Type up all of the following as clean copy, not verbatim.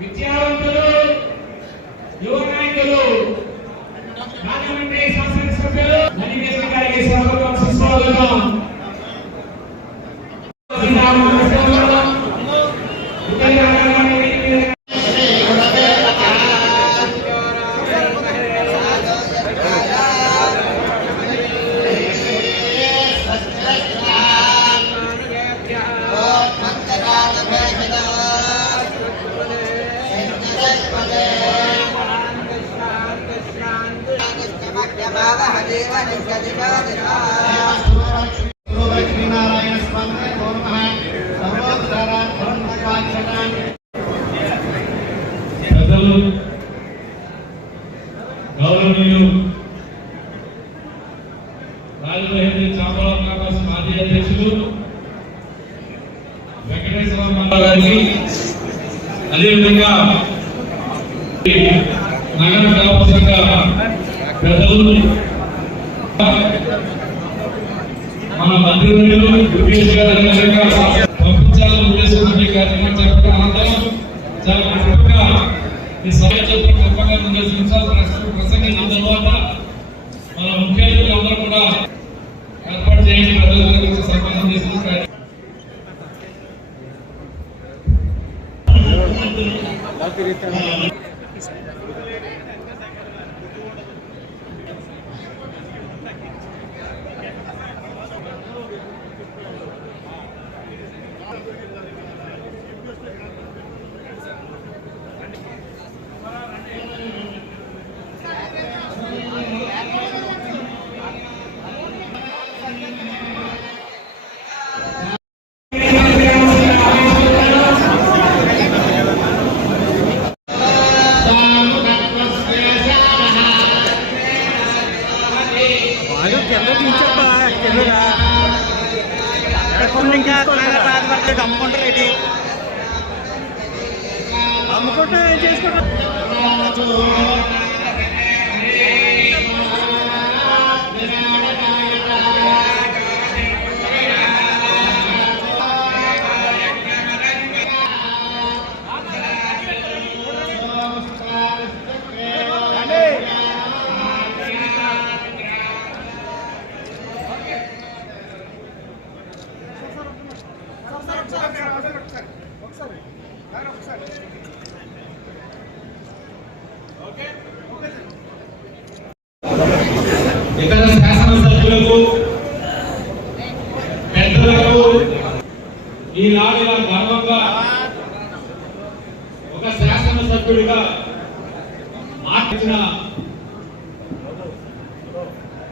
విద్యావంతులు యువ నాయకులు రాజమండ్రి శాసనసభ్యులు మణికేశ్వర గారికి స్వాగతం సుస్వాగతం. గౌరవనీయులు రాజమహేంద్ర చాంబర్ కాంగ్రెస్ మాజీ అధ్యక్షులు వెంకటేశ్వర గారికి, అదేవిధంగా నగర గ్రామ సంఘ పెద్దలు, మన మంత్రివర్యులు యుపీఎస్ గారు పంపించాలని ఉద్దేశించి కార్యక్రమం చెప్పడం అనంతరం చాలా గొప్పగా ఈ సభలో గొప్పగా ప్రసంగించిన తర్వాత మన ముఖ్య అతిథులు అందరూ కూడా ఏర్పాటు చేయండి. ప్రజల గురించి సన్మానం చేసుకుంటారు. అమ్ముకుంటా చేసుకుంటా ఇతర శాసనసభ్యులకు, పెద్దలకు ఈనాడు ఇలా గర్వంగా ఒక శాసనసభ్యుడిగా మాట్లాడిన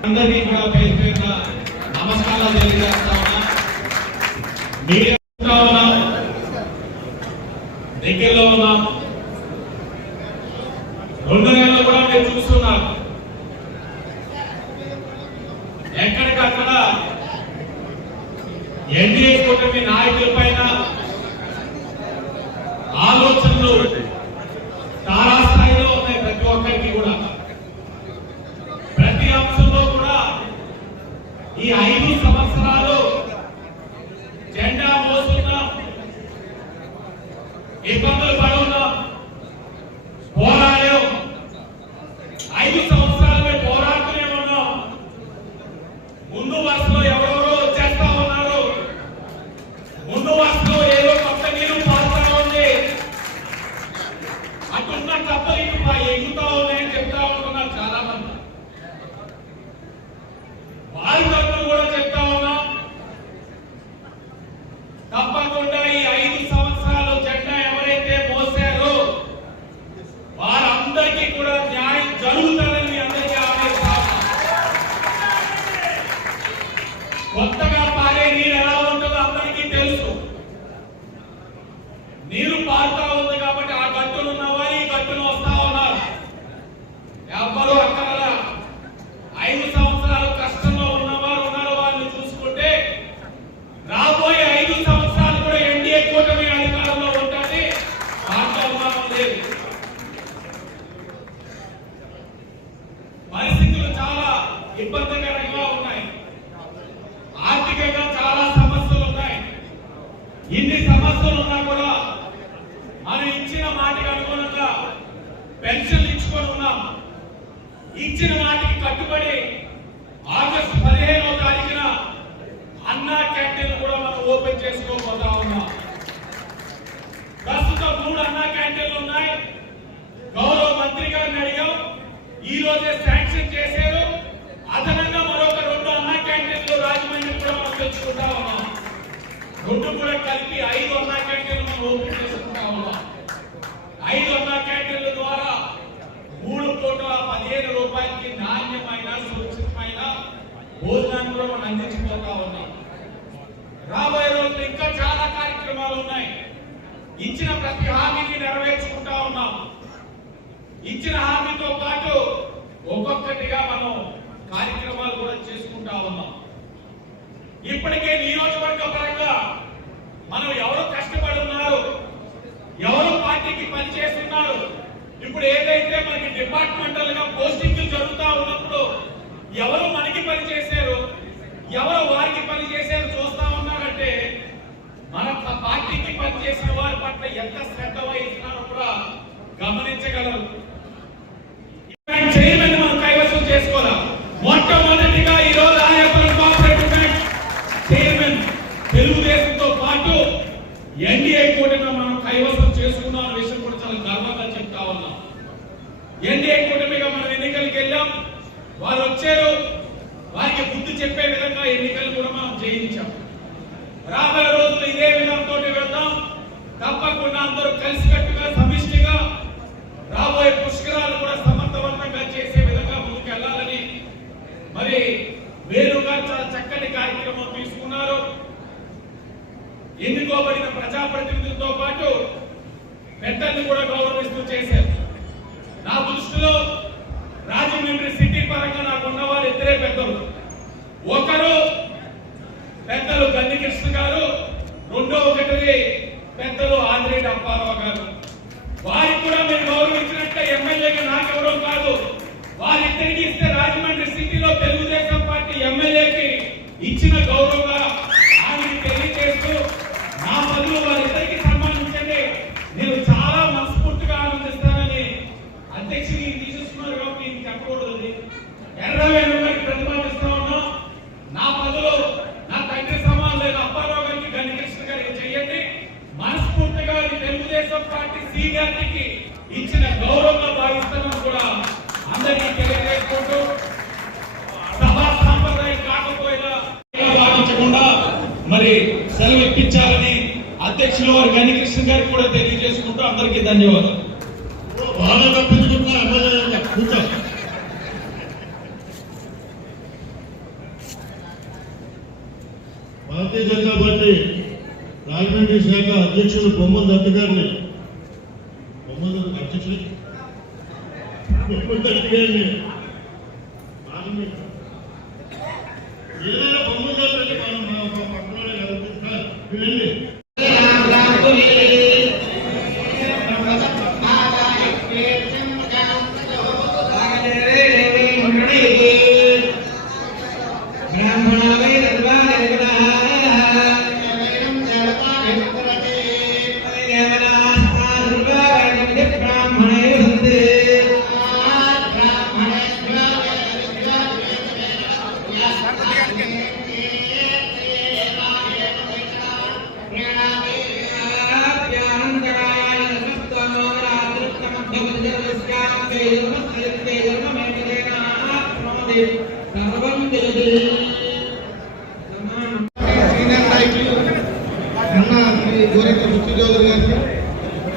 అందరికీ కూడా పేరు పేరున నమస్కారాలు తెలియజేస్తా ఉన్నా. మీడియా ఉన్నాం, దగ్గరలో ఉన్నాం. 2 నెలలు కూడా మీరు చూస్తున్నారు. ఎక్కడికక్కడ ఎన్డీఏ కూటమి నాయకుల పైన ఆలోచనలు తారాస్థాయిలో ఉన్నాయి. ప్రతి ఒక్కరికి కూడా ప్రతి అంశంలో కూడా ఈ 5 సంవత్సరాలు జెండా మోస్తున్నాం, ఇబ్బందులు పడున్నాం, పోరాడాం. 5 సంవత్సరాలుగా పోరాడుతూనే ఉన్నాం. ముందు వరుసలో ఎవరెవరో వచ్చేస్తా ఉన్నారు. ముందు వరుసలో ఏదో కొత్త నీరు పారుతా ఉంది. అటున్న కప్పలు ఇటు ఎగుతా ఉన్నాయని చెప్తా ఉంటున్నారు చాలా మంది. ఇబ్బందికరంగా ఉన్నాయి. ఆర్థికంగా చాలా సమస్యలు ఉన్నాయి. ఇన్ని సమస్యలు ఉన్నా కూడా మనం ఇచ్చిన మాటకి అనుగుణంగా పెన్షన్లు ఇచ్చుకొని ఉన్నాం. ఇచ్చిన మాటకి కట్టుబడి ఆగస్టు 15వ తారీఖున అన్నా క్యాంటీన్లు కూడా మనం ఓపెన్ చేసుకోబోతా ఉన్నాం. ప్రస్తుతం 3 అన్నా క్యాంటీన్లు ఉన్నాయి. గౌరవ మంత్రి గారిని అడిగాం, ఈ రోజే శాంక్షన్ చేశారు. అదనంగా మరొక 2 అన్నా క్యాంటీన్లు రాజమండ్రి కూడా మనం తెచ్చుకుంటా ఉన్నాం. 2 కూడా కలిపి 5 అన్నా క్యాంటీన్లు మనం ఓపెన్ చేసుకుంటా ఉన్నాం. 5 అన్నా క్యాంటీన్ల ద్వారా 3 కోట్ల 15 రూపాయలకి నాణ్యమైన సురక్షితమైన భోజనాన్ని కూడా మనం అందించిపోతా ఉన్నాం. రాబోయే రోజులు ఇంకా చాలా కార్యక్రమాలు ఉన్నాయి. ఇచ్చిన ప్రతి హామీని నెరవేర్చుకుంటా ఉన్నాం. ఇచ్చిన హామీతో పాటు ఒక్కొక్కటిగా మనం కార్యక్రమాలు కూడా చేసుకుంటా ఉన్నాం. ఇప్పటికే నియోజకవర్గ పరంగా మనం ఎవరు కష్టపడి ఉన్నారు, ఎవరు పార్టీకి పనిచేస్తున్నారు, ఇప్పుడు ఏదైతే మనకి డిపార్ట్మెంటల్ గా పోస్టింగ్లు జరుగుతూ ఉన్నప్పుడు ఎవరు మనకి పని చేశారు, ఎవరు వారికి పని చేశారు చూస్తా ఉన్నారంటే మన పార్టీకి పనిచేసిన వారి పట్ల ఎంత శ్రద్ధ వహిస్తున్నారో కూడా గమనించగలరు. చేయమని మనం కైవసం చేసుకోవాలి. మొట్టమొదటిగా ఈ రోజు ఆయాపురం కోఆపరేటివ్ బ్యాంక్ చైర్మన్ తెలుగుదేశంతో పాటు ఎన్డీఏ కూటమి మనం కైవసం చేసుకున్న విషయం కూడా చాలా గర్వంగా చెప్తా ఉన్నాం. ఎన్డీఏ కూటమిగా మనం ఎన్నికలకు వెళ్ళాం, వారు వచ్చారు, వారికి బుద్ధి చెప్పే విధంగా ఎన్నికలు కూడా మనం జయించాం. రాబోయే రోజులు ఇదే విధంతో వెళ్దాం. తప్పకుండా అందరూ కలిసికట్టుగా సమిష్టిగా రాబోయే పుష్కరాలు కూడా సమర్థవంతంగా చేసే విధంగా ముందుకు వెళ్ళాలని మరి వేరుగా చాలా చక్కటి కార్యక్రమం తీసుకున్నారు. ఎన్నుకోబడిన ప్రజాప్రతినిధులతో పాటు పెద్దల్ని కూడా గౌరవిస్తూ చేశారు. నా దృష్టిలో రాజమండ్రి సిటీ పరంగా నాకు ఉన్నవారు ఇద్దరే పెద్దలు. ఒకరు పెద్దలు గన్నికృష్ణ గారు, రెండో ఒకటి పెద్దలు ఆదిరెడ్డి అప్పారావు గారు. వారికి కూడా మీరు గౌరవించినట్టే ఎమ్మెల్యేగా నాకెవరో కాదు, వారిద్దరికి ఇస్తే రాజమండ్రి సిటీలో తెలుగుదేశం పార్టీ ఎమ్మెల్యేకి ఇచ్చిన గౌరవంగా ఆయనకి తెలియజేస్తూ నా బదులు వారిద్దరికి సన్మానించండి, నేను చాలా మనస్ఫూర్తిగా ఆనందిస్తానని అధ్యక్షుని తీసేస్తున్నారు కాబట్టి ఇది చెప్పకూడదు. ఎర్రవేణు గారికి ప్రతిపాదిస్తా ఉన్నాం. నా బదులు నా తండ్రి సమానం లేదు అప్పారావు గారికి గణకృష్ణ గారికి చేయండి. మనస్ఫూర్తిగా తెలుగుదేశం పార్టీ సీనియారిటీకి ఇచ్చిన గౌరవంగా భావిస్తామని కూడా అందరికీ తెలియజేసుకుంటూ సభా సాంప్రదాయం కాకపోయినా భావించకుండా మరి సెలవు ఇప్పించాలని అధ్యక్షులు వారి గణకృష్ణ గారికి కూడా తెలియజేసుకుంటూ అందరికీ ధన్యవాదాలు. భారతీయ జనతా పార్టీ రాజమండ్రి శాఖ అధ్యక్షులు బొమ్మల దత్త గారిని ఏదైనా బొమ్మల దత్త మనం పట్టణంలో వినండి.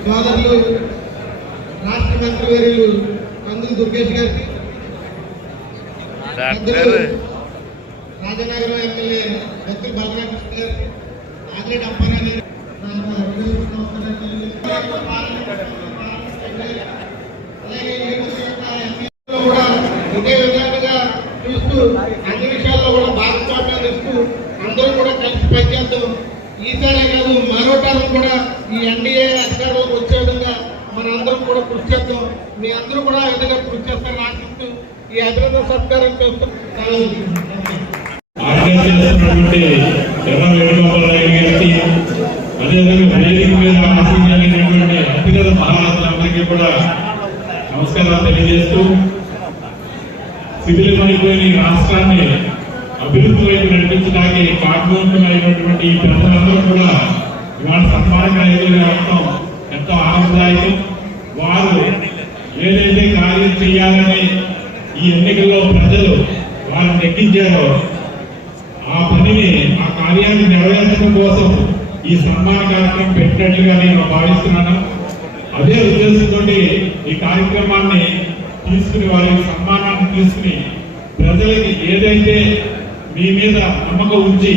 సోదరులు రాష్ట్ర మంత్రి వర్యులు కందులు దుర్గేష్ గారికి, రాజనగరం ఎమ్మెల్యే భక్తులు బాలరాకృష్ణ గారికి, ఆదిరెడ్డి అప్పారావు గారికి కూడా ఇదే విధాలుగా చూస్తూ అన్ని విషయాల్లో కూడా భాగస్వామ్యాలు ఇస్తూ అందరూ కూడా కలిసి పనిచేద్దాం. ఈసారే కాదు మరో టర్మ్ కూడా ఈ ఎన్డీఏ అధికారంలోకి వచ్చే విధంగా మనందరం కూడా కృషి చేద్దాం. మీ అందరూ కూడా ఆ విధంగా కృషి చేస్తారని ఆశిస్తూ ఈ అభినందన సత్కారం చేస్తూ ఆర్గనైజ్ చేస్తున్నటువంటి ఎర్ర వేణుగోపాలరావు గారికి, అదేవిధంగా వేదిక మీద ఆశీర్వదించినటువంటి అతిరథ మహారాజులందరికీ కూడా నమస్కారాలు తెలియజేస్తూ, శిథిలమైపోయిన ఈ రాష్ట్రాన్ని అభివృద్ధి వైపు నడిపించడానికి కారణమైనటువంటి ఈ ప్రజలందరూ కూడా ఇవాళ సన్మాన కార్యక్రమం రావడం ఎంతో ఆనందదాయకం. వారు ఏదైతే కార్యం చేయాలని ఈ ఎన్నికల్లో ప్రజలు వారిని ఎక్కించారో ఆ పనిని, ఆ కార్యాన్ని నెరవేర్చడం కోసం ఈ సన్మాన కార్యక్రమం పెట్టినట్లుగా నేను భావిస్తున్నాను. అదే ఉద్దేశంతో ఈ కార్యక్రమాన్ని తీసుకుని, వారి సన్మానాన్ని తీసుకుని ప్రజలకి ఏదైతే మీ మీద నమ్మకం ఉంచి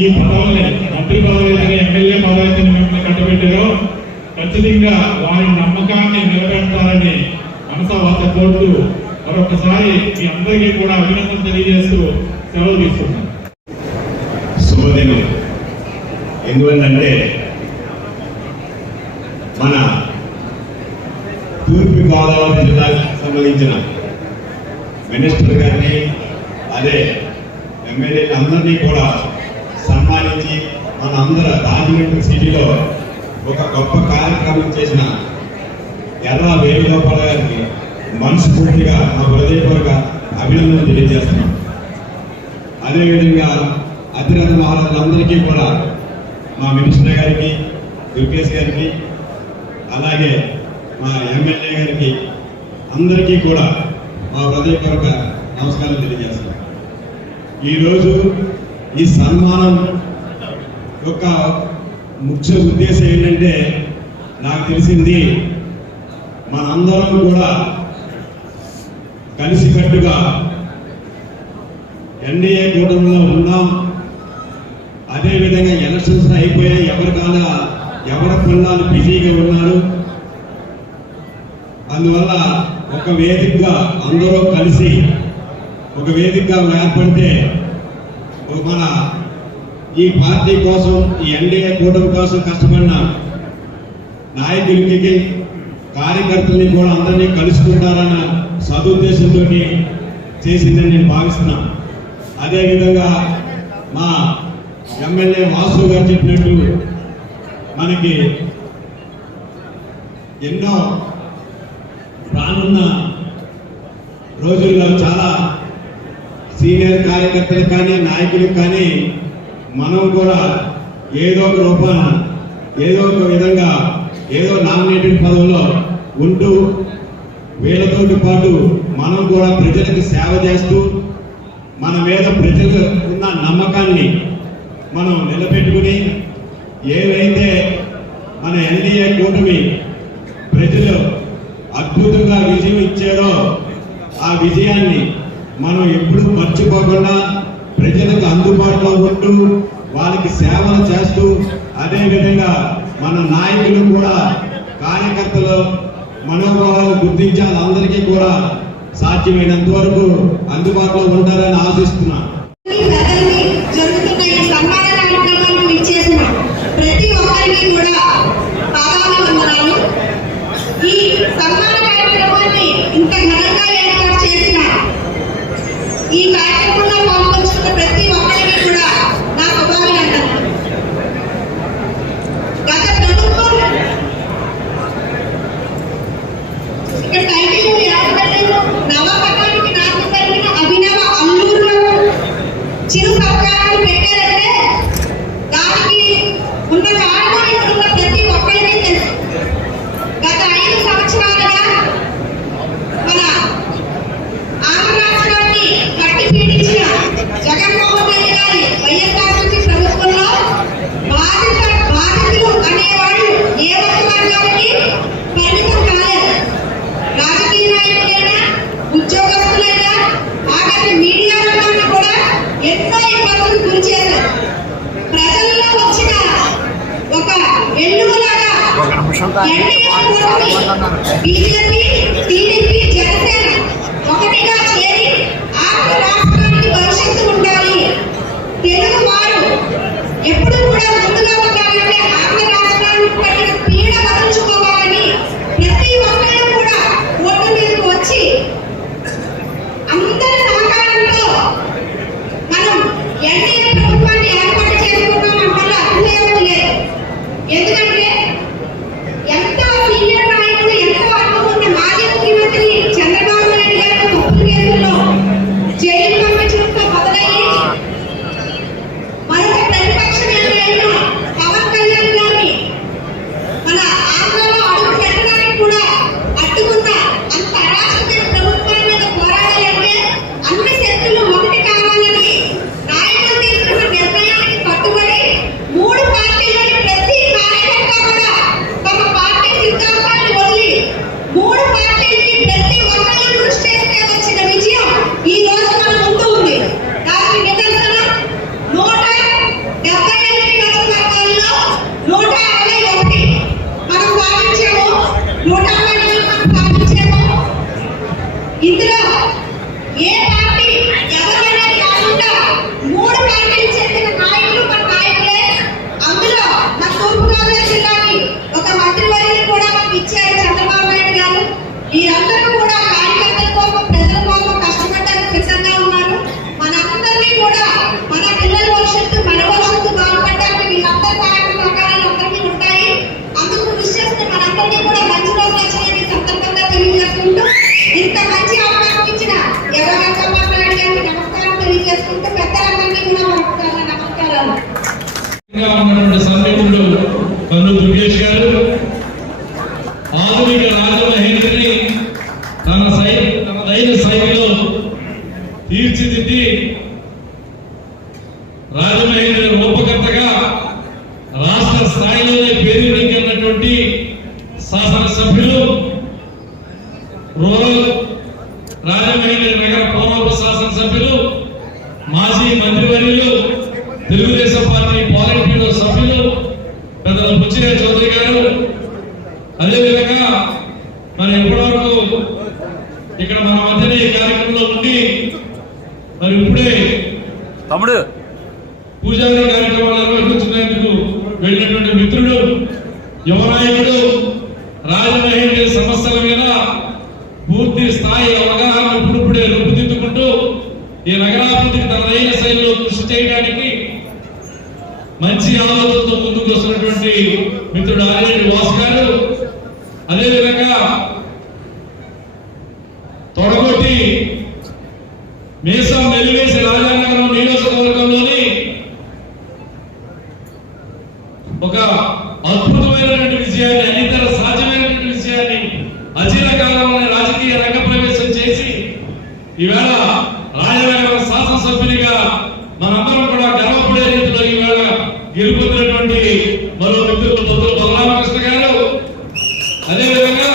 ఈ పదవుల్ని, మంత్రి పదవి అయితే ఎమ్మెల్యే పదవి అయితే మిమ్మల్ని కట్టబెట్టారో ఖచ్చితంగా వారి నమ్మకాన్ని నిలబెడతారని మనసావాత కోరుతూ మరొకసారి మీ అందరికీ కూడా అభినందన తెలియజేస్తూ సెలవు తీసుకున్నాను. శుభదినం. ఎందువల్లంటే మన తూర్పు గోదావరి జిల్లాకు సంబంధించిన మినిస్టర్ గారిని, అదే ఎమ్మెల్యేలు అందరినీ కూడా సన్మానించి మన అందరూ రాజమండ్రి సిటీలో ఒక గొప్ప కార్యక్రమం చేసిన ఎర్ర వేణుగోపాల గారికి మనస్ఫూర్తిగా మా హృదయపూర్వక అభినందనలు తెలియజేస్తున్నాం. అదేవిధంగా అతిరథ మహారాజులందరికీ కూడా, మా మినిస్టర్ గారికి, దుర్గేష్ గారికి, అలాగే మా ఎమ్మెల్యే గారికి అందరికీ కూడా మా హృదయపూర్వక నమస్కారం తెలియజేస్తున్నాం. ఈరోజు ఈ సన్మానం యొక్క ముఖ్య ఉద్దేశం ఏంటంటే, నాకు తెలిసింది మనందరం కూడా కలిసికట్టుగా ఎన్డీఏ కూటమిలో ఉన్నాం. అదేవిధంగా ఎలక్షన్స్ అయిపోయాయి, ఎవరి పనులు బిజీగా ఉన్నారు. అందువల్ల ఒక వేదికగా అందరూ కలిసి ఒక వేదికగా ఏర్పడితే మన ఈ పార్టీ కోసం, ఈ ఎన్డీఏ కూటమి కోసం కష్టపడిన నాయకులకి, కార్యకర్తల్ని కూడా అందరినీ కలుసుకుంటారన్న సదుద్దేశంతో చేసిందని నేను భావిస్తున్నాను. అదేవిధంగా మా ఎమ్మెల్యే వాసు గారు చెప్పినట్టు మనకి ఎన్నో రానున్న రోజుల్లో చాలా సీనియర్ కార్యకర్తలకు కానీ, నాయకులకు కానీ మనం కూడా ఏదో ఒక రూపాన, ఏదో ఒక విధంగా, ఏదో నామినేటెడ్ పదవిలో ఉంటూ వీళ్ళతో పాటు మనం కూడా ప్రజలకు సేవ చేస్తూ మన మీద ప్రజలు ఉన్న నమ్మకాన్ని మనం నిలబెట్టుకుని, ఏవైతే మన ఎన్డీఏ కూటమి ప్రజలు అద్భుతంగా విజయం ఇచ్చారో ఆ విజయాన్ని మనం ఎప్పుడూ మర్చిపోకుండా ప్రజలకు అందుబాటులో ఉంటూ వాళ్ళకి సేవలు చేస్తూ, అదేవిధంగా మన నాయకులు కూడా కార్యకర్తలు మనోభావాలు గుర్తించి వాళ్ళందరికీ కూడా సాధ్యమైనంత వరకు అందుబాటులో ఉంటారని ఆశిస్తున్నాను. జరుగుతున్న ఈ సన్మాన కార్యక్రమానికి విచ్చేసిన ప్రతి ఒక్కరికి కూడా పాదాభివందనాలు. ఈ సన్మాన కార్యక్రమాన్ని ఇంత ఘనంగా ఏర్పాటు చేసిన, ఈ కార్యక్రమంలో పాల్గొంటున్న ప్రతి ఒక్కరికి కూడా నా శుభాభినందనలు. గత ప్రభుత్వం ఇక్కడ టైటిల్ ఏర్పడ్డారు, నవపట్నానికి నాకు కలిగిన అభినవ అల్లూరులో చిరు సత్కారాలు పెట్టారంటే దానికి ఉన్న కారణం ఇక్కడ ఉన్న ప్రతి ఒక్కరికి తెలుసు. గత 5 సంవత్సరాలుగా మన ఆంధ్ర రాష్ట్రాన్ని కట్టి పీడించిన జగన్మోహన్ రెడ్డి గారి వైఎస్ఆర్సీపీ ప్రభుత్వంలో బాధితులు అనేవాళ్ళు ఏ ఒక్క వర్గానికి పరిమితం కాలేదు. రాజకీయ నాయకులైనా, ఉద్యోగస్తులైనా, ఆఖరి మీడియా రంగాన్ని కూడా ఎన్నో ఇబ్బందులు గురి చేశారు. ప్రజల్లో వచ్చిన ఒక ఎన్నులాగా బీజేపీ, టీడీపీ, జనసేన ఒకటిగా చేరి ఆంధ్ర రాష్ట్రానికి భవిష్యత్తు ఉండాలి, తెలుగు వారు ఎప్పుడు కూడా ముందుగా ఉండాలంటే ఆంధ్ర రాష్ట్రానికి పట్టిన పీడ వదిలించుకోవాలని ప్రతి ఒక్కరు కూడా ఓటు మీదకి వచ్చి తీర్చిదిద్ది రాజమహేంద్ర రూపకర్తగా రాష్ట్ర స్థాయిలోనే పేరు పొందినటువంటి శాసనసభ్యులు, రూరల్ రాజమహేంద్ర నగర పూర్వ శాసనసభ్యులు, మాజీ మంత్రివర్యులు, తెలుగుదేశం పార్టీ పాలిట్ బ్యూరో సభ్యులు పెద్దల బుచ్చిరె చౌదరి గారు, అదేవిధంగా మరి ఇప్పటివరకు ఇక్కడ మన మధ్యనే ఈ కార్యక్రమంలో ఉండి మరి ఇప్పుడే తమ్ముడు పూజారి కార్యక్రమాలు నిర్వహించినందుకు వెళ్ళినటువంటి మిత్రుడు, యువనాయకుడు, రాజమహేంద్ర సమస్యల మీద పూర్తి స్థాయి అవగాహన ఇప్పుడిప్పుడే రూపుదిద్దుకుంటూ ఈ నగరాభివృద్ధికి తనదైన శైలిలో కృషి చేయడానికి మంచి ఆలోచనతో ముందుకు వస్తున్నటువంటి మిత్రుడు ఆర్రెడ్డి వాసు గారు, అదేవిధంగా తొడగొట్టి మీసం వెలివేసి రాజానగరం నియోజకవర్గంలోని ఒక అద్భుతమైనటువంటి విజయాన్ని, అనితర సాధ్యమైనటువంటి విజయాన్ని అచిర కాలంలోనే రాజకీయ రంగ ప్రవేశం చేసి ఈవేళ రాజనగరం శాసనసభ్యునిగా మనందరం కూడా గర్వపడే రీతిలో ఈవేళ గెలుపొందినటువంటి మరో మిత్రులు బొత్తుల బలరామకృష్ణ గారు, అదేవిధంగా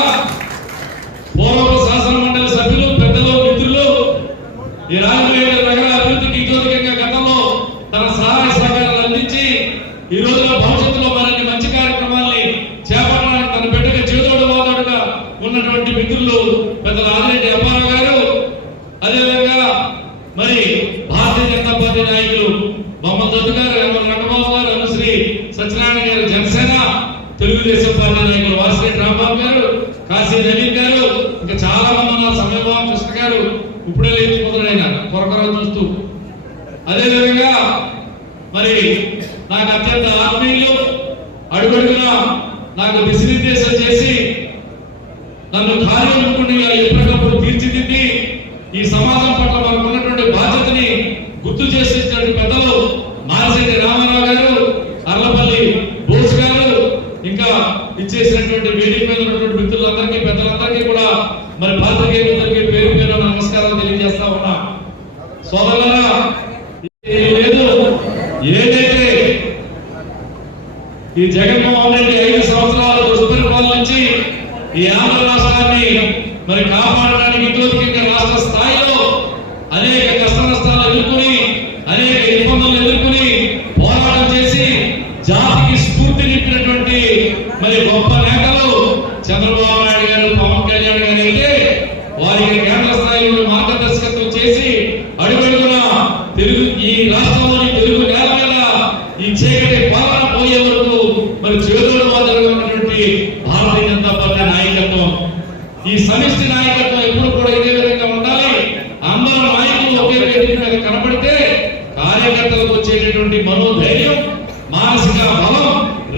పూర్వ శాసన మండలి సభ్యులు, పెద్దలు, మిత్రులు, ఈ రాజమహేంద్ర నగర అభివృద్ధికి ఇతోధికంగా గతంలో తన సహాయ సహకారాలు అందించి ఈ రోజున భవిష్యత్తులో మరిన్ని మంచి కార్యక్రమాల్ని చేపట్టడానికి తన బిడ్డగా చేదోడు వాదోడుగా ఉన్నటువంటి మిత్రులు పెద్దల ఆదిరెడ్డి అప్పారావు గారు, అదేవిధంగా మరి భారతీయ జనతా పార్టీ నాయకులు బొమ్మల దొద్దు గారు, రంగబాబు గారు, అనుశ్రీ సత్యనారాయణ గారు జనసేన, తెలుగుదేశం పార్టీ నాయకులు వాసిరెడ్డి రాంబాబు గారు, కాశీ నవీన్ గారు, ఇంకా చాలా మంది ఉన్నారు, సమయభావం కృష్ణ గారు ఇప్పుడే లేచిపోతున్నాడు కొరకొర చూస్తూ, అదేవిధంగా మరి నాకు అత్యంత ఆత్మీయులు, అడుగడుగునా నాకు దిశనిర్దేశం చేసి నన్ను కార్యముఖుడిగా ఎప్పటికప్పుడు తీర్చిదిద్ది ఈ సమాజం పట్ల మనకు ఉన్నటువంటి బాధ్యతని గుర్తు చేసేటువంటి పెద్దలు మారిశెట్టి రామారావు గారు, అర్లపల్లి బోస్ గారు, ఇంకా ఇచ్చేసినటువంటి వేదిక మీద ఉన్నటువంటి మిత్రులందరికీ, పెద్దలందరికీ కూడా మరి పాత్రికేయులందరికీ పేరు పేరు నమస్కారాలు తెలియజేస్తా ఉన్నా. సోదరులారా, లేదు ఏదైతే ఈ జగన్మోహన్ రెడ్డి 5 సంవత్సరాల దుష్పరిపాలన నుంచి ఈ ఆంధ్ర రాష్ట్రాన్ని మరి కాపాడడానికి ఇతోధికంగా రాష్ట్ర స్థాయిలో అనేక కష్ట నష్టాలు ఎదుర్కొని, అనేక ఇబ్బందులు ఎదుర్కొని పోరాటం చేసి జాతికి స్ఫూర్తి నింపినటువంటి మరి గొప్ప నేతలు చంద్రబాబు నాయుడు గారు, పవన్ కళ్యాణ్ గారు అయితే వారికి కేంద్ర స్థాయిలో మార్గదర్శకత్వం చేసి అడుగడుగునా తెలుగు ఈ రాష్ట్రంలోని తెలుగు నేల మీద ఈ చీకటి పాలన పోయే వరకు మరి చేదోడు వాదోడుగా ఉన్నటువంటి భారతీయ జనతా పార్టీ నాయకత్వం, ఈ సమిష్టి నాయకత్వం ఎప్పుడు కూడా ఇదే విధంగా ఉండాలి. అందరూ నాయకులు ఒకే వేదిక మీద కనబడితే కార్యకర్తలకు వచ్చేటటువంటి మనోధైర్యం, మానసిక బలం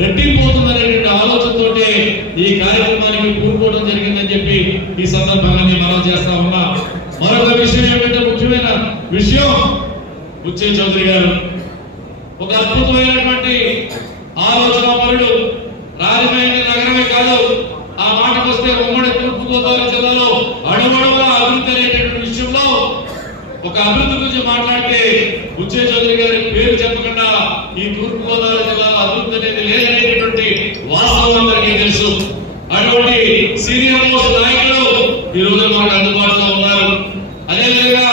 రెట్టింపోతుందనేటువంటి ఆలోచనతోటే ఈ కార్యక్రమానికి పూనుకోవడం జరిగిందని చెప్పి ఈ సందర్భంగా నేను మనం చేస్తా ఉన్నా. మరొక విషయం ఏమిటంటే, ముఖ్యమైన విషయం, బుచ్చే చౌదరి గారు ఒక అద్భుతమైనటువంటి ఆలోచన పరుడు. రాజమహేంద్ర నగరమే కాదు, ఆ మాటకు వస్తే ఉమ్మడి తూర్పుగోదావరి జిల్లాలో అడుగడుగునా అభివృద్ధి అనేటటువంటి విషయంలో ఒక అభివృద్ధి గురించి మాట్లాడితే బుచ్చే చౌదరి గారి పేరు చెప్పకుండా ఈ తూర్పుగోదావరి జిల్లాలో అభివృద్ధి అనేది లేదనేటటువంటి వాస్తవం అందరికీ తెలుసు. అటువంటి సీనియర్ మోస్ట్ నాయకులు ఈ రోజు మనకు అందుబాటులో ఉన్నారు. అదేవిధంగా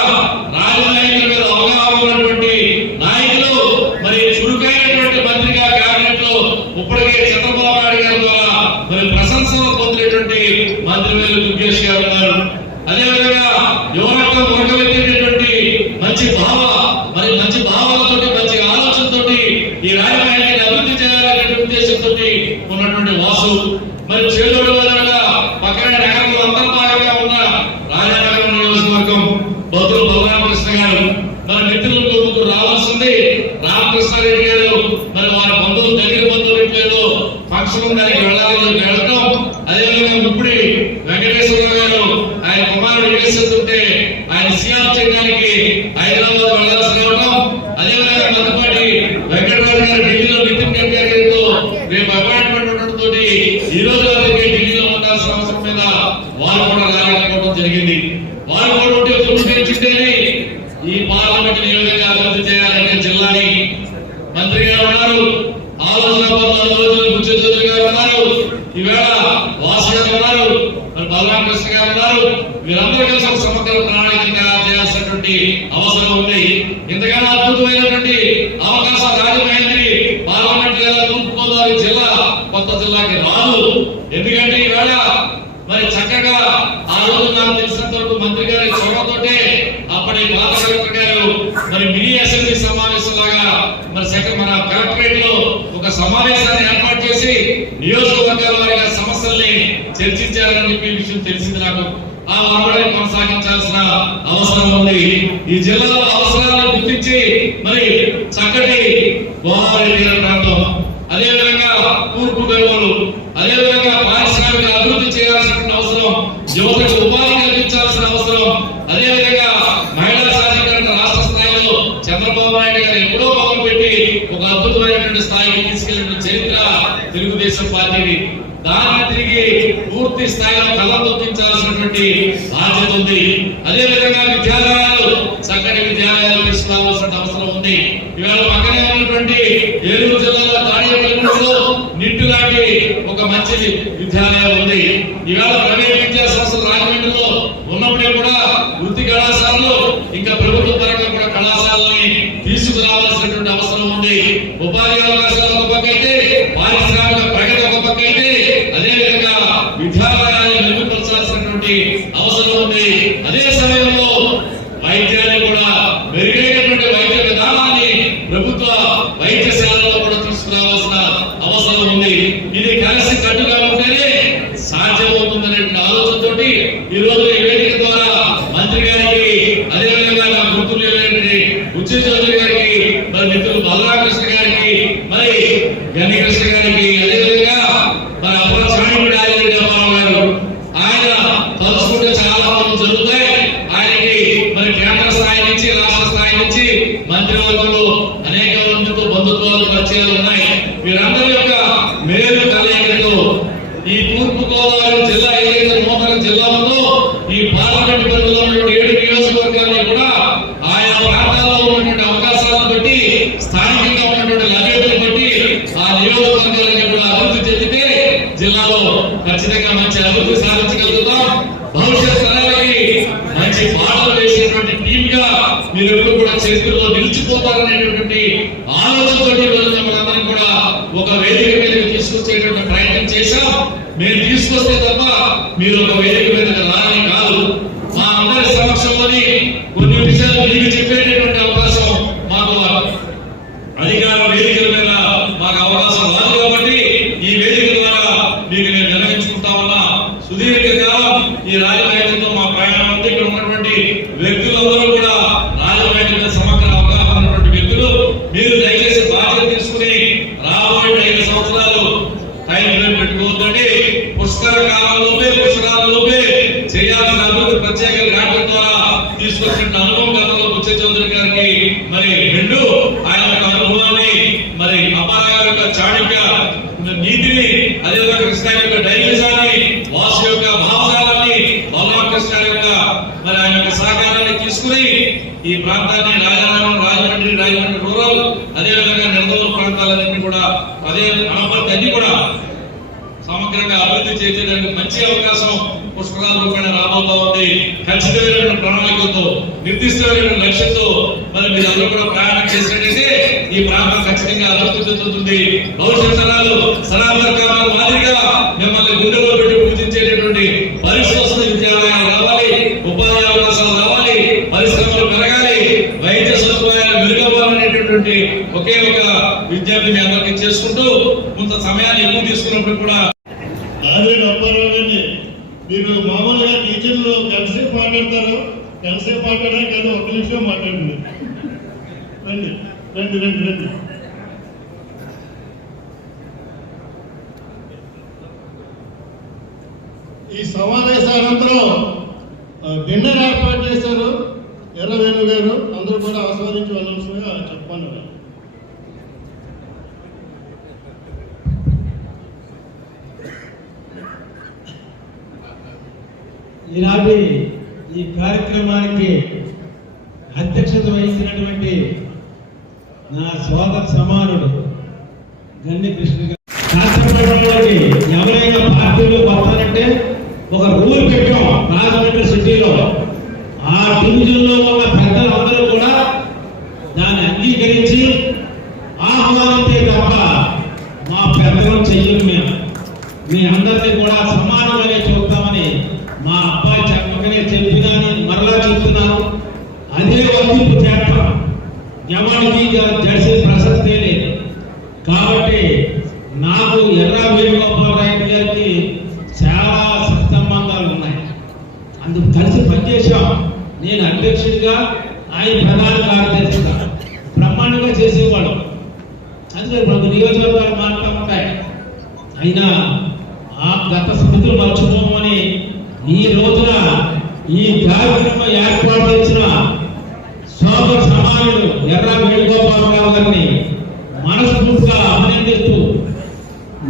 రాజమహేంద్ర మీద అవగాహన ఉన్నటువంటి నాయకులు, మరి చురుకైనటువంటి మంత్రిగా కేబినెట్ లో ఇప్పటికే చంద్రబాబు నాయుడు గారి ద్వారా మరి ప్రశంసలు పొందినటువంటి మంత్రివేలు దుర్గేష్ గారు ఉన్నారు. అదేవిధంగా యువరత్నం వర్గవెత్తేటటువంటి మంచి భావాలతోటి, మంచి ఆలోచనతోటి ఈ రాజమహేంద్రని అభివృద్ధి చేయాలనే ఉద్దేశంతో ఉన్నటువంటి వాసు, మరి చేదోడు వాదోడుగా పక్కన నగరంలో అంతర్భాగంగా ఉన్న రాజానగరం నియోజకవర్గం బొత్తుల బలరామకృష్ణ గారు, మన మిత్రులకు ముందు రావాల్సింది రామకృష్ణారెడ్డి గారు, మరి వారి బంధువులు, దగ్గర బంధువులు ఇంట్లో ఫంక్షన్ దానికి వెళ్ళడం, అదేవిధంగా ఇప్పుడు వెంకటేశ్వరరావు గారు ఆయన కుమారుడు యుఎస్ఎస్తుంటే ఆయన సీఎం చేయడానికి హైదరాబాద్ వెళ్ళాల్సి రావడం, అదేవిధంగా మధ్యపాటి వెంకటరావు గారు ఢిల్లీలో నితిన్ గడ్కరీ గారితో రేపు అపాయింట్మెంట్ ఉండడంతో ఈ రోజు వరకు ఢిల్లీలో ఉండాల్సిన అవసరం మీద వారు కూడా రాలేకపోవడం జరిగింది. వారు కూడా ఉంటే దుర్చేని ఈ పార్లమెంట్ ఏ విధంగా అభివృద్ధి చేయాలంటే జిల్లాని మంత్రి గారు ఉన్నారు, ఆలోచన బుచ్చచౌదరి గారు ఉన్నారు, ఈవేళ వాసు గారు ఉన్నారు, బలరామ కృష్ణ గారు ఉన్నారు. వీరందరూ కలిసి ఒక సమగ్ర ప్రణాళిక తయారు చేయాల్సినటువంటి అవసరం ఉంది. ఇంతకన్నా అద్భుతమైనటువంటి అవకాశం రాజమహేంద్రి పార్లమెంట్ లేదా తూర్పుగోదావరి జిల్లా కొత్త జిల్లాకి రాదు. ఎందుకంటే ఈవేళ మరి చక్కగా ఆ రోజు నాకు తెలిసినంత వరకు మంత్రి గారి చొరవతోటే అప్పటి పాత కలెక్టర్ గారు మరి మినీ అసెంబ్లీ సమావేశం లాగా మరి మన కలెక్టరేట్ లో ఒక సమావేశాన్ని ఏర్పాటు చేసి నియోజకవర్గాల వారిగా సమస్యల్ని చర్చించారని చెప్పి విషయం తెలిసింది నాకు. ఆ మార్గాన్ని కొనసాగించాల్సిన అవసరం ఉంది. ఈ జిల్లాలో అవసరాలను గుర్తించి మరి చక్కటి గోదావరి తీర ప్రాంతం, అదేవిధంగా తూర్పు గోదావరి, అదేవిధంగా పారిశ్రామిక అభివృద్ధి చేయాల్సిన అవసరం, యువతకు ఉపాధి కల్పించాల్సిన అవసరం, అదేవిధంగా మహిళా సాధికారత రాష్ట్ర స్థాయిలో చంద్రబాబు నాయుడు గారు ఎప్పుడో మొదలుపెట్టి ఒక అద్భుతమైనటువంటి స్థాయికి తీసుకెళ్లిన చరిత్ర తెలుగుదేశం పార్టీని. దాన్ని తిరిగి పూర్తి స్థాయిలో కళ్ళతొక్కించాల్సినటువంటి బాధ్యత ఉంది. అదేవిధంగా విద్యాలయాలు, చక్కటి విద్యాలయాలు తీసుకురావాల్సిన అవసరం ఉంది. ఇవాళ పక్కనే ఉన్నటువంటి ఏలూరు జిల్లాలో తాడేపల్లిగూడెంలో నిట్టు లాంటి ఒక మంచి విద్యాలయం ఉంది. ఇవాళ ప్రైవేట్ విద్యా సంస్థలు రాజమండ్రిలో ఉన్నప్పుడే కూడా వృత్తి కళాశాలలో ఇంకా ప్రభుత్వ పరంగా కూడా కళాశాలని తీసుకురావాల్సినటువంటి అవసరం ఉంది. ఉపాధి అవకాశాలు ఒక పక్క అయితే, పారిశ్రామిక ప్రగతి ఒక పక్క అయితే, అదేవిధంగా విద్యాలయాలను మెరుగుపరచాల్సినటువంటి అవసరం ఉంది. అదే సమయంలో వైద్యాన్ని కూడా మెరుగైనటువంటి వైద్య విధానాన్ని ప్రభుత్వ వైద్యశాలలో కూడా తీసుకురావాల్సిన అవసరం ఉంది. ఇది కలిసి కట్టుగా ఉంటేనే సాధ్యమవుతుందనే ఆలోచనతో ఈ రోజు ఈ వేదిక ద్వారా మంత్రి గారికి, అదేవిధంగా నా గుర్తులు బుచ్చచౌదరి గారికి, మరి మిత్రులు బలరామ కృష్ణ గారికి, మరి గని కృష్ణ గారికి, అదేవిధంగా మరి అప్పుడు గారు ఆయన తలుచుకుంటే చాలా పనులు జరుగుతాయి. ఆయనకి మరి కేంద్ర స్థాయి నుంచి రాష్ట్ర స్థాయి నుంచి మంత్రివర్గంలో అనేక మందితో బంధుత్వాలు పరిచయాలు ఉన్నాయి. వీరందరి యొక్క మేలు కలయికతో ఈ తూర్పు గోదావరి జిల్లా ఏదైతే నూతన జిల్లా ఉందో, ఈ పార్లమెంట్ పరిధిలో ఉన్నటువంటి 7 నియోజకవర్గాన్ని కూడా ఆయా ప్రాంతాల్లో ఉన్నటువంటి అవకాశాలను బట్టి, స్థానికంగా ఉన్నటువంటి లభ్యతను బట్టి ఆ నియోజకవర్గాలని కూడా అభివృద్ధి చెందితే జిల్లాలో ఖచ్చితంగా మంచి అభివృద్ధి సాధించగలుగుతాం. భవిష్యత్ తరాలకి మంచి పాటలు వేసేటువంటి టీమ్ గా మీరు ఎప్పుడు కూడా చరిత్రలో నిలిచిపోతారనేటువంటి ఆలోచనతోటి మనందరం కూడా ఒక వేదిక మీదకి తీసుకొచ్చేటువంటి ప్రయత్నం చేశాం. మేము తీసుకొస్తే తప్ప మీరు ఒక వేదిక మీదకి రాని కాదు. మా అందరి సమక్షంలోని కొన్ని విషయాలు మీకు చెప్పేటటువంటి అవకాశం మాకు అధికార వేదికల మీద మాకు అవకాశం రాదు. కాబట్టి ఈ వేదిక ద్వారా మీకు నేను నిర్వహించుకుంటా ఉన్నా. సుదీర్ఘకాలం ఈ రాజమహేంద్రతో మా ప్రయాణం ఉంది. ఇక్కడ ఉన్నటువంటి వ్యక్తులందరూ కూడా రాజమహేంద్ర సమగ్ర అవగాహన ఉన్నటువంటి వ్యక్తులు. మీరు దయచేసి బాధ్యత తీసుకుని రాబోయే 5 సంవత్సరాలు టైం ఫ్రేమ్ పెట్టుకోవద్దండి. పుష్కరాలలోపే చేయాల్సిన అభివృద్ధి ప్రత్యేక ఘాట్ల ద్వారా తీసుకొచ్చిన అనుభవం గతంలో బుచ్చచౌదరి గారికి మరి రెండు ఆయన యొక్క అనుభవాన్ని, మరి అపార యొక్క చాణక్య నీతిని, అదేవిధంగా కృష్ణ యొక్క డైనిజాన్ని, వాసు యొక్క భావజాలాన్ని, బలరామ కృష్ణ యొక్క మరి ఆయన యొక్క సహకారాన్ని తీసుకుని ఈ ప్రాంతాన్ని రాజమండ్రి రూరల్, అదేవిధంగా నిర్మూలన ప్రాంతాలన్నింటినీ కూడా అదే అనపర్తి అన్ని కూడా సమగ్రంగా అభివృద్ధి చేసేదానికి మంచి అవకాశం పుష్కరాల రూపేణ రాబోతా ఉంది. ఖచ్చితమైన ప్రణాళికలతో, నిర్దిష్టమైన లక్ష్యంతో మరి మీరు అందరూ కూడా ప్రయాణం చేసినట్టయితే ఈ ప్రాంతం ఖచ్చితంగా అభివృద్ధి చెందుతుంది. భవిష్యత్ తరాలు సనాతన కాలం మాదిరిగా మిమ్మల్ని గుండెలో పెట్టి పూజించేటటువంటి పరిశ్రమ విద్యాలయాలు రావాలి, ఉపాధి అవకాశాలు రావాలి, పరిశ్రమలు పెరగాలి, వైద్య సదుపాయాలు మెరుగవ్వాలనేటటువంటి ఒకే ఒక విజ్ఞప్తి మీ అందరికీ చేసుకుంటూ కొంత సమయాన్ని ఎక్కువ తీసుకున్నప్పుడు కూడా మీరు మామూలుగా టీచర్లు ఎంతసేపు మాట్లాడతారు, ఎంతసేపు మాట్లాడే కదా 1 నిమిషం మాట్లాడండి. రండి రండి రండి రండి. ఈ సమావేశానంతరం డిన్నర్ ఏర్పాటు చేశారు ఎర్రవేణు గారు. అందరూ కూడా ఆస్వాదించి వెళ్ళవలసిందిగా చెప్పమన్నారు. ఈనాటి ఈ కార్యక్రమానికి అధ్యక్షత వహించినటువంటి నా సోదర సమానుడు గండి కృష్ణ గారు. రాష్ట్రంలోకి ఎవరైనా పార్టీలు వస్తారంటే ఒక రూల్ పెట్టాం రాజమండ్రి సిటీలో. ఆ డివిజన్లో ఉన్న పెద్దలందరూ కూడా దాన్ని అంగీకరించి ఆహ్వానించే తప్ప మా పెద్దలు చెయ్యం. మేము మీ అందరినీ కూడా సమానంగానే చూస్తామని మా అబ్బాయి చెప్పకనే చెప్పినాని మరలా చెప్తున్నాను. అదే వర్తింపు చేస్తాం. ఎవరికి జడిసే ప్రసక్తే లేదు. కాబట్టి నాకు ఎర్ర వేణుగోపాలరాయుడు గారికి చాలా సత్సంబంధాలు ఉన్నాయి. అందుకు కలిసి పనిచేశాం. నేను అధ్యక్షుడిగా, ఆయన ప్రధాన కార్యదర్శిగా బ్రహ్మాండంగా చేసేవాడు. అందుకే మనకు నియోజకవర్గాలు మారుతూ ఉంటాయి. అయినా ఆ గత స్మృతులు మర్చిపోమని ఈ రోజున ఈ కార్యక్రమం ఏర్పాటు చేసిన సోదర సమానుడు ఎర్ర వేణుగోపాలరావు గారిని మనస్ఫూర్తిగా అభినందిస్తూ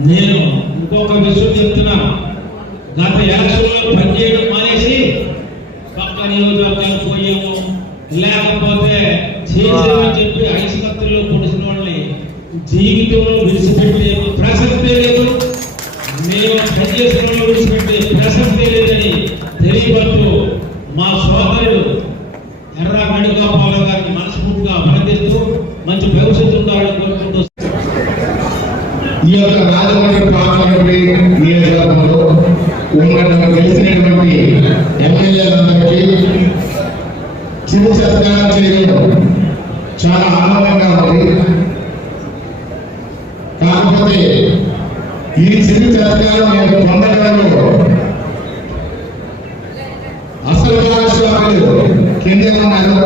నేను ఇంకొక విషయం చెప్తున్నాను. గత ఎలక్షన్లో పనిచేయడం మానేసి పక్క నియోజకవర్గానికి పోయేమో లేకపోతే చేసేమని చెప్పి ఐసుకత్తుల్లో పొడిచిన వాళ్ళని జీవితంలో విడిచిపెట్టే ప్రసక్తే లేదు. మేము పనిచేసిన వాళ్ళు విడిచిపెట్టే ప్రసక్తే లేదని తెలియబడుతూ మా సోదరుడు ఎర్ర వేణుగోపాలరావు గారిని మనస్ఫూర్తిగా అభినందిస్తూ మంచి భవిష్యత్తు ఉండాలని కోరుకుంటూ ఈ యొక్క రాజమండ్రి పార్లమెంటరీ నియోజకవర్గంలో ఉన్నటువంటి గెలిచినటువంటి ఎమ్మెల్యేలందరికీ చిరు సత్కారం చేయడం చాలా ఆనందంగా ఉంది. కాకపోతే ఈ చిరు సత్కారం నేను పొందడంలో అసలు భాగస్వాములు కింద ఉన్నారు.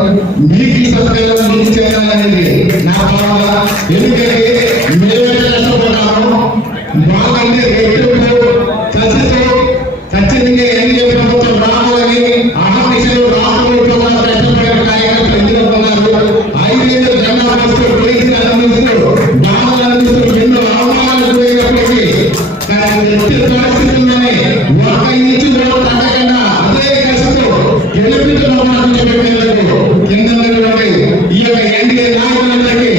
మీకు ఈ సత్కారం మీకు చేయాలనేది నా భావన. ఎందుకంటే మేమే కష్టపడ్డాము. వాళ్ళంటే రేట్లు ఖచ్చితంగా ఏం చెప్పినప్పుడు రావాలని ఆహ్వానించారు. రాష్ట్రంలో కష్టపడిన కార్యకర్తలు ఎందుకు ఉన్నారు. 5 ఏళ్ళు జెండా వస్తూ పోలీసులు అందిస్తూ బాధలు అందిస్తూ ఎన్నో అవమానాలు పోయినప్పటికీ ఎట్టి పరిస్థితుల్లోనే ఒక ఇంచు కూడా తగ్గకుండా అదే కష్టం గెలిపించడం చెప్పేందుకు కింద ఈ యొక్క ఎన్డీఏ నాయకులందరికీ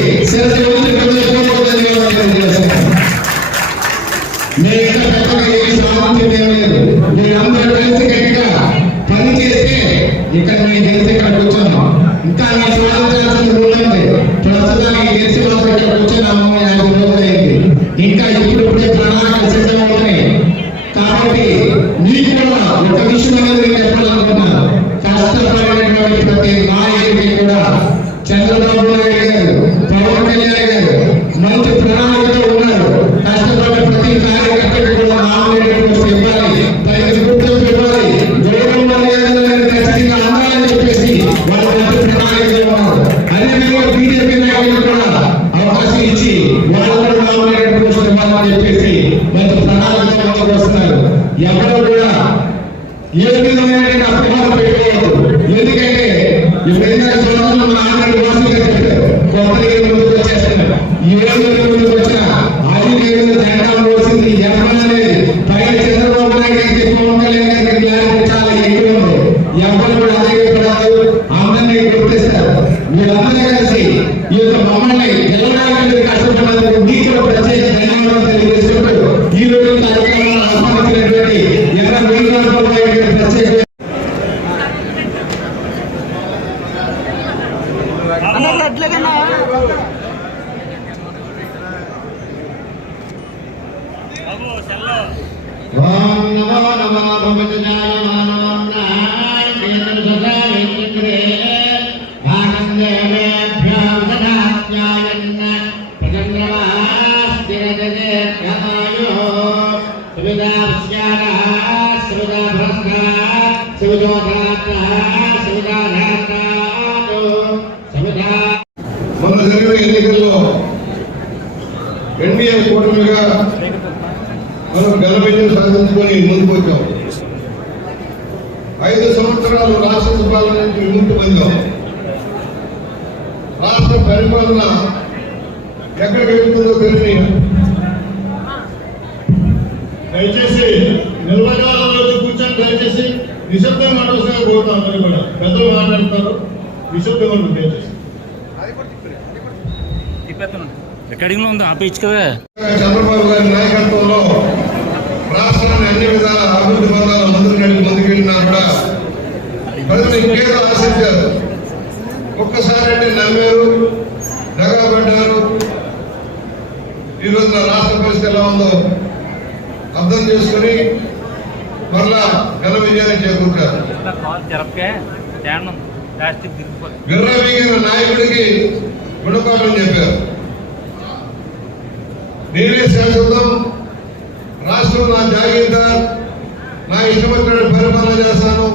మీరందరూ కలిసి గట్టిగా పని చేస్తే ఇక్కడ మేము గెలిచి ఇక్కడ కూర్చున్నాం. ఇంకా మీ సాధించాల్సింది ఉందండి. ప్రస్తుతానికి గెలిచి మాత్రం ఇక్కడ కూర్చున్నాము. 50 రోజులైంది. ఇంకా ఇప్పుడే ప్రణాళిక సిద్ధమవుతున్నాయి. కాబట్టి మీకు కూడా ఒక విషయం అనేది నేను చెప్పాలనుకున్నాను. కష్టపడినటువంటి ప్రతి నాయకుడికి కూడా చంద్రబాబు నాయుడు గారు, పవన్ కళ్యాణ్ గారు మంచి ప్రణాళికతో ఉన్నారు. కష్టపడిన ప్రతి కార్యకర్తకు కూడా నామినేటెడ్ ఇవ్వాలి, తగిన గుర్తింపు ఇవ్వాలి, గౌరవ మర్యాదలను ఖచ్చితంగా అందాలని చెప్పేసి వాళ్ళు మంచి ప్రణాళికలో ఉన్నారు. అదేవిధంగా బీజేపీ నాయకులు కూడా అవకాశం ఇచ్చి వాళ్ళు కూడా నామినేటెడ్ ఇవ్వాలని చెప్పేసి మంచి ప్రణాళికలో వస్తున్నారు. ఎవరు కూడా ఏ విధమైన అభిమానం పెట్టుకోవద్దు. ఎందుకంటే ఎవరైనా సంవత్సరం నాన్నడు వాసులుగా చెప్పారు. కొత్త ముందుకు వచ్చేస్తున్నారు. 7 ముందుకు వచ్చిన 5 ఏళ్ళు జెండా మోసింది ఎవరనేది పైన చంద్రబాబు నాయుడు గారికి, పవన్ కళ్యాణ్ గారికి జ్ఞానం చాలా ఎక్కువ ఉంది. ఎవరు కూడా అదేపడదు. అందరినీ గుర్తిస్తారు. మీరందరూ కలిసి ఈ యొక్క మమ్మల్ని గెలవడానికి కష్టపడినందుకు మీకు ప్రత్యేక ధన్యవాదాలు తెలియజేసుకుంటూ ఈ రోజు కార్యక్రమాన్ని ఆహ్వానించినటువంటి ఎర్ర వేణుగోపాలరావు గారికి ప్రత్యేక ఓం నమో నమో భగవతే నారాయణాయ కేంద్రసదావింద్రే ఆనందేభ్యాం దదాత్యాయన్న ప్రజంద్రమాస్తిరజే ధ్యాయో సువిదాస్యార సువిదాభ్రస్త సువిదోధాత సువిదాధాతాతో సువిదా. మొన్న జరిగిన ఎన్నికల్లో ఎన్డీఏ కూటమిగా మనం ఘన విజయం సాధించుకొని ముందుకు వచ్చాం. 5 సంవత్సరాలు రాష్ట్ర పాలన నుంచి విముక్తి పొందాం. రాష్ట్ర పరిపాలన ఎక్కడికి వెళ్తుందో తెలిసి దయచేసి నిర్వహణలో కూర్చొని దయచేసి నిశ్శబ్దం మాట్లాడుతున్నా కోరుతాం. అందరూ కూడా పెద్దలు మాట్లాడతారు. విశుద్ధంగా ఉంటుంది. రికార్డింగ్ లో ఉంది ఆపేయచ్చు కదా. చంద్రబాబు గారి నాయకత్వంలో రాష్ట్రాన్ని అన్ని విధాల అభివృద్ధి బంధాల ముందుకెళ్ళినా కూడా ప్రజలు ఇంకేదో ఆశించారు. ఒక్కసారి అంటే నమ్మారు, దగాపడ్డారు. ఈరోజు నా రాష్ట్ర పరిస్థితి ఎలా ఉందో అర్థం చేసుకుని మరలా ఘన విజయాన్ని చేకూర్చారు. విర్రవీగిన నాయకుడికి గుణపాఠం చెప్పారు. నేనే శాశ్వతం, రాష్ట్రం నా జాగీర్దార్, నా ఇష్టం వచ్చినట్టు పరిపాలన చేస్తాను,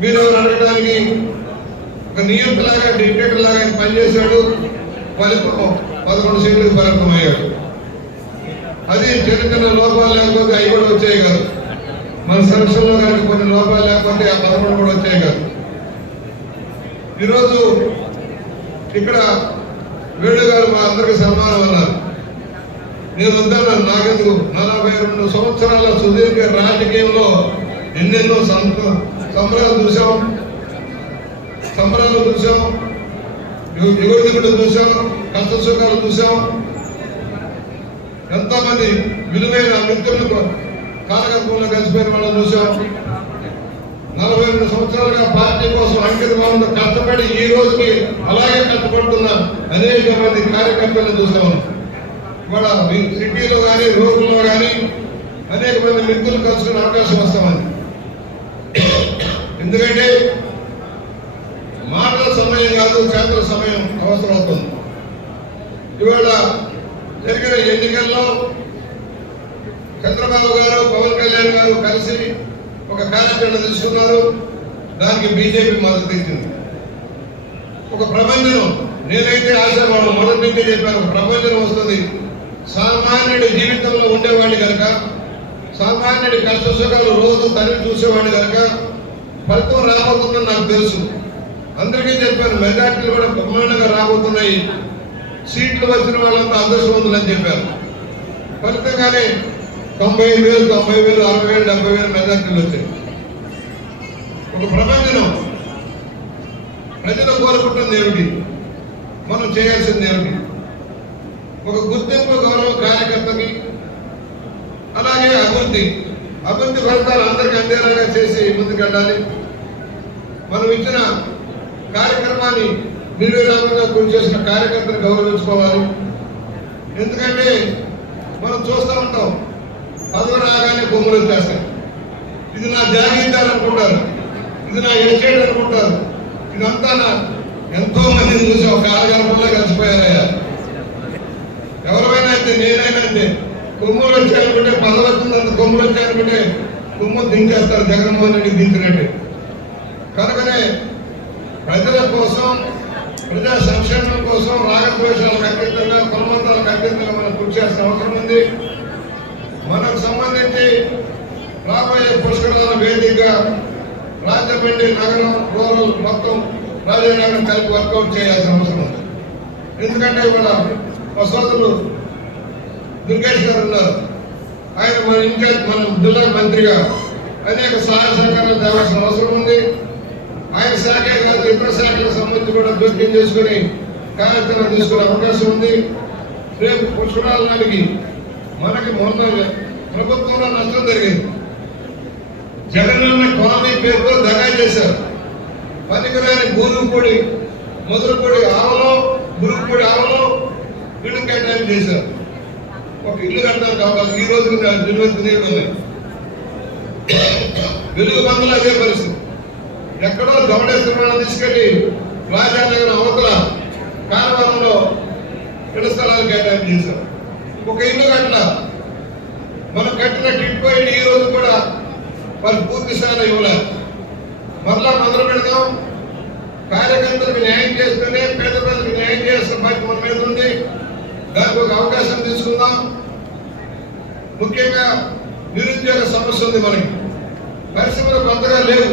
మీరు ఎవరు అడగడానికి ఒక నియంత్రలాగా డిక్టేటర్ లాగా ఆయన పనిచేశాడు. ఫలితం 11 సీట్లకు పరిమితమయ్యాడు. అది చిన్న చిన్న లోపాలు లేకపోతే అవి కూడా వచ్చాయి కాదు. మన సంస్థల్లో కనుక కొన్ని లోపాలు లేకపోతే ఆ 11 కూడా వచ్చాయి కాదు. ఈరోజు ఇక్కడ వేణు గారు మా అందరికి సన్మానం అన్నారు. నేను వద్దన్నాను, నాకెందుకు, 42 సంవత్సరాల సుదీర్ఘ రాజకీయంలో ఎన్నెన్నో సంబరాలు చూసాం, యువతికుడు చూసాం, కష్ట సుఖాలు చూసాం. ఎంతోమంది విలువైన మిత్రులకు కాలగర్భంలో కలిసిపోయిన వాళ్ళని చూసాం. 42 సంవత్సరాలుగా పార్టీ కోసం అంకితభావంతో కష్టపడి ఈ రోజుకి అలాగే కష్టపడుతున్న అనేక మంది కార్యకర్తలను చూసాం. ఇవాళ సిటీలో కానీ రూరల్లో కానీ అనేక మంది మిత్రులు కలుసుకునే అవకాశం వస్తామని. ఎందుకంటే మాటల సమయం కాదు, చేతుల సమయం అవసరం అవుతుంది. ఇవాళ జరిగిన ఎన్నికల్లో చంద్రబాబు గారు, పవన్ కళ్యాణ్ గారు కలిసి ఒక కార్యాచరణ తీసుకున్నారు. దానికి బీజేపీ మద్దతు ఇచ్చింది. ఒక ప్రపంచం, నేనైతే ఆశావాడు మొదటి నుండి చెప్పాను, ప్రపంచం వస్తుంది. సామాన్యుడి జీవితంలో ఉండేవాడిని కనుక, సామాన్యుడి కష్ట సుఖాలు రోజు తల్లి చూసేవాడిని కనుక ఫలితం రాబోతుందని నాకు తెలుసు. అందరికీ చెప్పాను, మెజార్టీలు కూడా బ్రహ్మాండంగా రాబోతున్నాయి, సీట్లు వచ్చిన వాళ్ళంతా అదృష్టవంతులు అని చెప్పారు. ఫలితంగానే 95,000, 90,000, 60,000, 70,000 మెజార్టీలు వచ్చాయి. ఒక ప్రపంచం ప్రజలు కోరుకుంటుంది ఏమిటి, మనం చేయాల్సింది ఏమిటి? ఒక గుర్తింపు, గౌరవ కార్యకర్తకి, అలాగే అభివృద్ధి ఫలితాలు అందరికీ అందేలాగా చేసి ముందుకెళ్ళాలి. మనం ఇచ్చిన కార్యక్రమాన్ని నిర్విరామంగా కృషి చేసిన కార్యకర్తను గౌరవించుకోవాలి. ఎందుకంటే మనం చూస్తూ ఉంటాం, పదవి రాగానే బొమ్మలు వచ్చేస్తాయి. ఇది నా జాగీర్దార్ అనుకుంటారు, ఇది నా ఎస్టేట్ అనుకుంటారు. ఇదంతా ఎంతో మందిని చూసి ఒక ఆరుగంటల్లో కలిసిపోయారయ్యా. ఎవరైనా అయితే, నేనైనా అయితే, కొమ్ములు వచ్చాయనుకుంటే పదవి వచ్చిందంత కొమ్ములు వచ్చాయనుకుంటే కొమ్ములు దించేస్తారు, జగన్మోహన్ రెడ్డి దించినట్టు. కనుకనే ప్రజల కోసం, ప్రజా సంక్షేమం కోసం రాగద్వేషాలకు అతీతంగా, కులమతాలకు అతీతంగా మనం కృషి చేసిన అవసరం ఉంది. మనకు సంబంధించి రాబోయే పుష్కరాల వేదికగా రాజమండ్రి నగరం, రూరల్ మొత్తం రాజనగరం కలిపి వర్కౌట్ చేయాల్సిన అవసరం ఉంది. ఎందుకంటే ఇవాళ మా సోదరులు దుర్గేష్ గారు ఉన్నారు. ఆయన మన ఇన్ఛార్జ్, మన జిల్లా మంత్రిగా అనేక సహాయ సహకారాలు తేవాల్సిన అవసరం ఉంది. ఆయన శాఖే కాదు, ఇతర శాఖలకు సంబంధించి కూడా జోక్యం చేసుకుని కార్యక్రమం తీసుకునే అవకాశం ఉంది. రేపు పుష్కరాల నాటికి మనకి మొన్న ప్రభుత్వంలో నష్టం జరిగింది. జగనన్న కాలనీ పేరుతో దగా చేశారు. పనికిరాని గూరుపూడి, మొదలుపూడి ఆవలో, గురుపూడి ఆవలో ఇల్లు కేటాయింపు చేశారు. ఒక ఇల్లు కట్టడానికి అవకాశం ఈ రోజు ఉన్నాయి. వెలుగు బంధువులు అదే పరిస్థితి. ఎక్కడో దౌడేశ్వరాన్ని తీసుకెళ్లి రాజానగరం అవతల కారవారంలో ఇళ్ల స్థలాలు కేటాయింపు చేశారు. ఒక ఇల్లు కట్ల మనం కట్టిన టిట్పోయి ఈ రోజు కూడా వాళ్ళు పూర్తి స్థాయిలో ఇవ్వలేదు. మరలా మొదలు పెడదాం. కార్యకర్తలకు న్యాయం చేస్తేనే పేద ప్రజలకు న్యాయం చేస్తున్న బాధ్యత మన మీద ఉంది. దానికి ఒక అవకాశం తీసుకుందాం. ముఖ్యంగా నిరుద్యోగ సమస్య ఉంది. మనకి పరిశ్రమలు కొత్తగా లేవు,